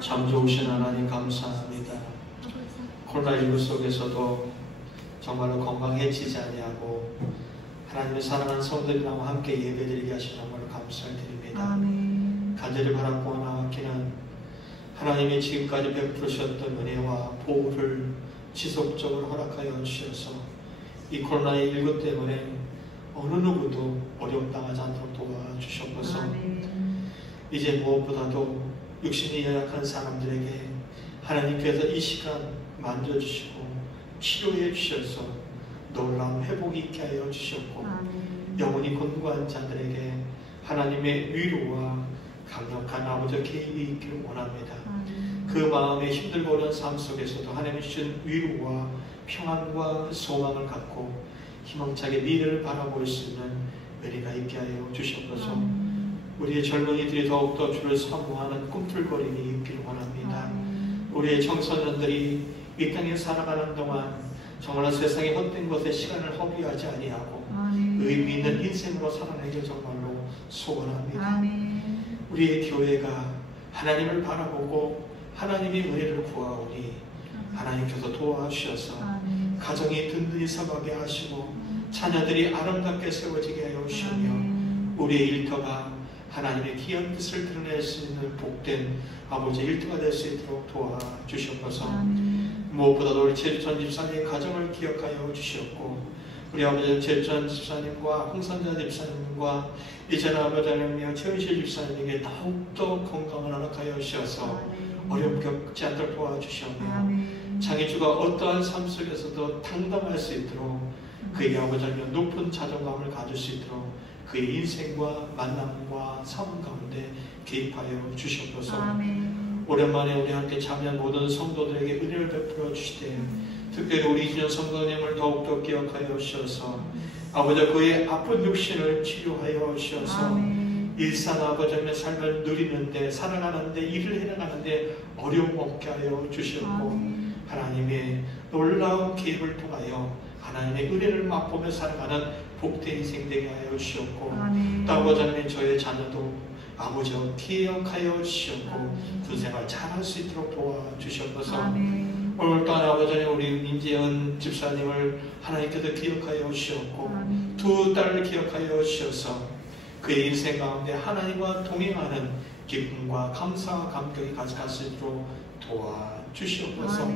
참 좋으신 하나님 감사합니다. 코로나19 속에서도 정말로 건강해지지 아니하고 하나님의 사랑하는 성도들과 함께 예배드리게 하신 정말로 감사를 드립니다. 아멘. 간절히 바라고 나왔기는 하나님이 지금까지 베푸셨던 은혜와 보호를 지속적으로 허락하여 주셔서 이 코로나19 때문에 어느 누구도 어려움 당하지 않도록 도와주셨고서 아멘. 이제 무엇보다도 육신이 연약한 사람들에게 하나님께서 이 시간 만져주시고 치료해 주셔서 놀라운 회복이 있게 하여 주셨고 아멘. 영혼이 곤고한 자들에게 하나님의 위로와 강력한 아버지의 개입이 있기를 원합니다. 아멘. 그 마음에 힘들고 어려운 삶 속에서도 하나님이 주신 위로와 평안과 소망을 갖고 희망차게 미래를 바라볼 수 있는 은혜가 있게 하여 주셨소서. 우리의 젊은이들이 더욱더 주를 사모하는 꿈틀거림이 있기를 원합니다. 우리의 청소년들이 이 땅에 살아가는 동안 정말 세상의 헛된 것에 시간을 허비하지 아니하고 의미 있는 인생으로 살아내길 정말로 소원합니다. 아멘. 우리의 교회가 하나님을 바라보고 하나님의 은혜를 구하오니 하나님께서 도와주셔서 아멘. 가정이 든든히 서가게 하시고 자녀들이 아름답게 세워지게 하여 주시며 우리의 일터가 하나님의 귀한 뜻을 드러낼 수 있는 복된 아버지의 일터가 될 수 있도록 도와주시옵소서. 무엇보다도 우리 제주천 집사님의 가정을 기억하여 주시옵고 우리 아버지 제주천 집사님과 홍선자 집사님과 이제는 아버지 하나님이여 최은실 집사님에게 더욱더 건강을 허락하여 주셔서 어려움 겪지 않도록 도와주시오며 장애주가 어떠한 삶 속에서도 당당할 수 있도록 그에게 아버지 하나님 높은 자존감을 가질 수 있도록 그의 인생과 만남과 상황 가운데 개입하여 주시옵소서. 오랜만에 우리 함께 참여한 모든 성도들에게 은혜를 베풀어 주시되 특별히 우리 이준현 성도님을 더욱더 기억하여 주셔서 아버지 그의 아픈 육신을 치료하여 주셔서 일상 아버지의 삶을 누리는데 살아가는데 일을 해나가는데 어려움 없게 하여 주시옵고 하나님의 놀라운 개입을 통하여 하나님의 은혜를 맛보며 살아가는 복된 인생 되게 하여 주시옵고 또 아버지 하나님 저의 자녀도 아버지와 기억하여 주시옵고 군생활 잘할 수 있도록 도와주시옵소서. 오늘 또한 아버지 하나님 우리 민재현 집사님을 하나님께서 기억하여 주시옵고 두 딸을 기억하여 주셔서 그의 인생 가운데 하나님과 동행하는 기쁨과 감사와 감격이 가득할 수 있도록 도와주시옵소서.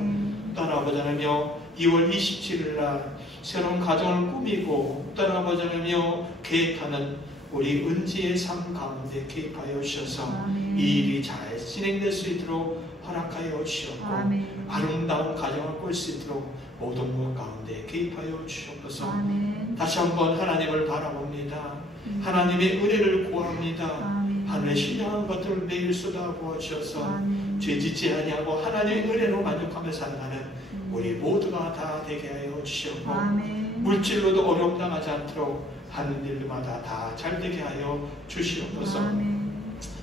또한 아버지 하나님여 2월 27일 날 새로운 가정을 꾸미고 또한 아버지 하나님여 계획하는 우리 은지의 삶 가운데 개입하여 주셔서 이 일이 잘 진행될 수 있도록 허락하여 주시옵고 아름다운 가정을 꿀 수 있도록 모든 것 가운데 개입하여 주시옵소서. 다시 한번 하나님을 바라봅니다. 하나님의 은혜를 구합니다. 하늘의 신령한 것들을 매일 쏟아부어 주셔서 아멘. 죄짓지 아니하고 하나님의 은혜로 만족하며 살아가는 우리 모두가 다 되게 하여 주시옵고 아멘. 물질로도 어려움 당하지 않도록 하는 일마다 다 잘 되게 하여 주시옵소서. 아멘.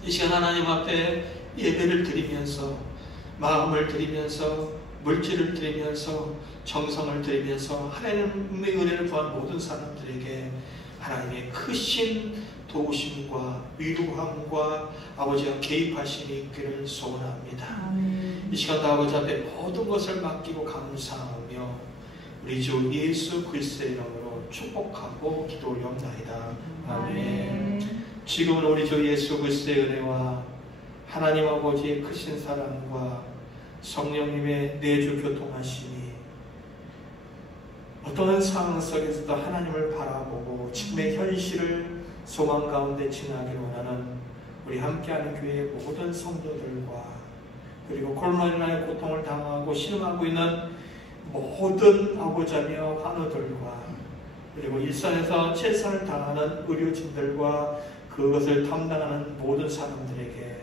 이 시간 하나님 앞에 예배를 드리면서 마음을 드리면서 물질을 드리면서 정성을 드리면서 하나님의 은혜를 구한 모든 사람들에게 하나님의 크신 도우심과 위로함과 아버지가 개입하심이 있기를 소원합니다. 아멘. 이 시간도 아버지 앞에 모든 것을 맡기고 감사하며 우리 주 예수 그리스도의 이름으로 축복하고 기도 올려옵나이다. 아멘. 지금은 우리 주 예수 그리스도의 은혜와 하나님 아버지의 크신 사랑과 성령님의 내주 교통하심이 어떤 상황 속에서도 하나님을 바라보고 지금의 현실을 소망 가운데 지나기를 원하는 우리 함께하는 교회의 모든 성도들과 그리고 코로나로 인하여 고통을 당하고 신음하고 있는 모든 아버지며 환우들과 그리고 일선에서 최선을 다하는 의료진들과 그것을 담당하는 모든 사람들에게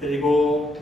그리고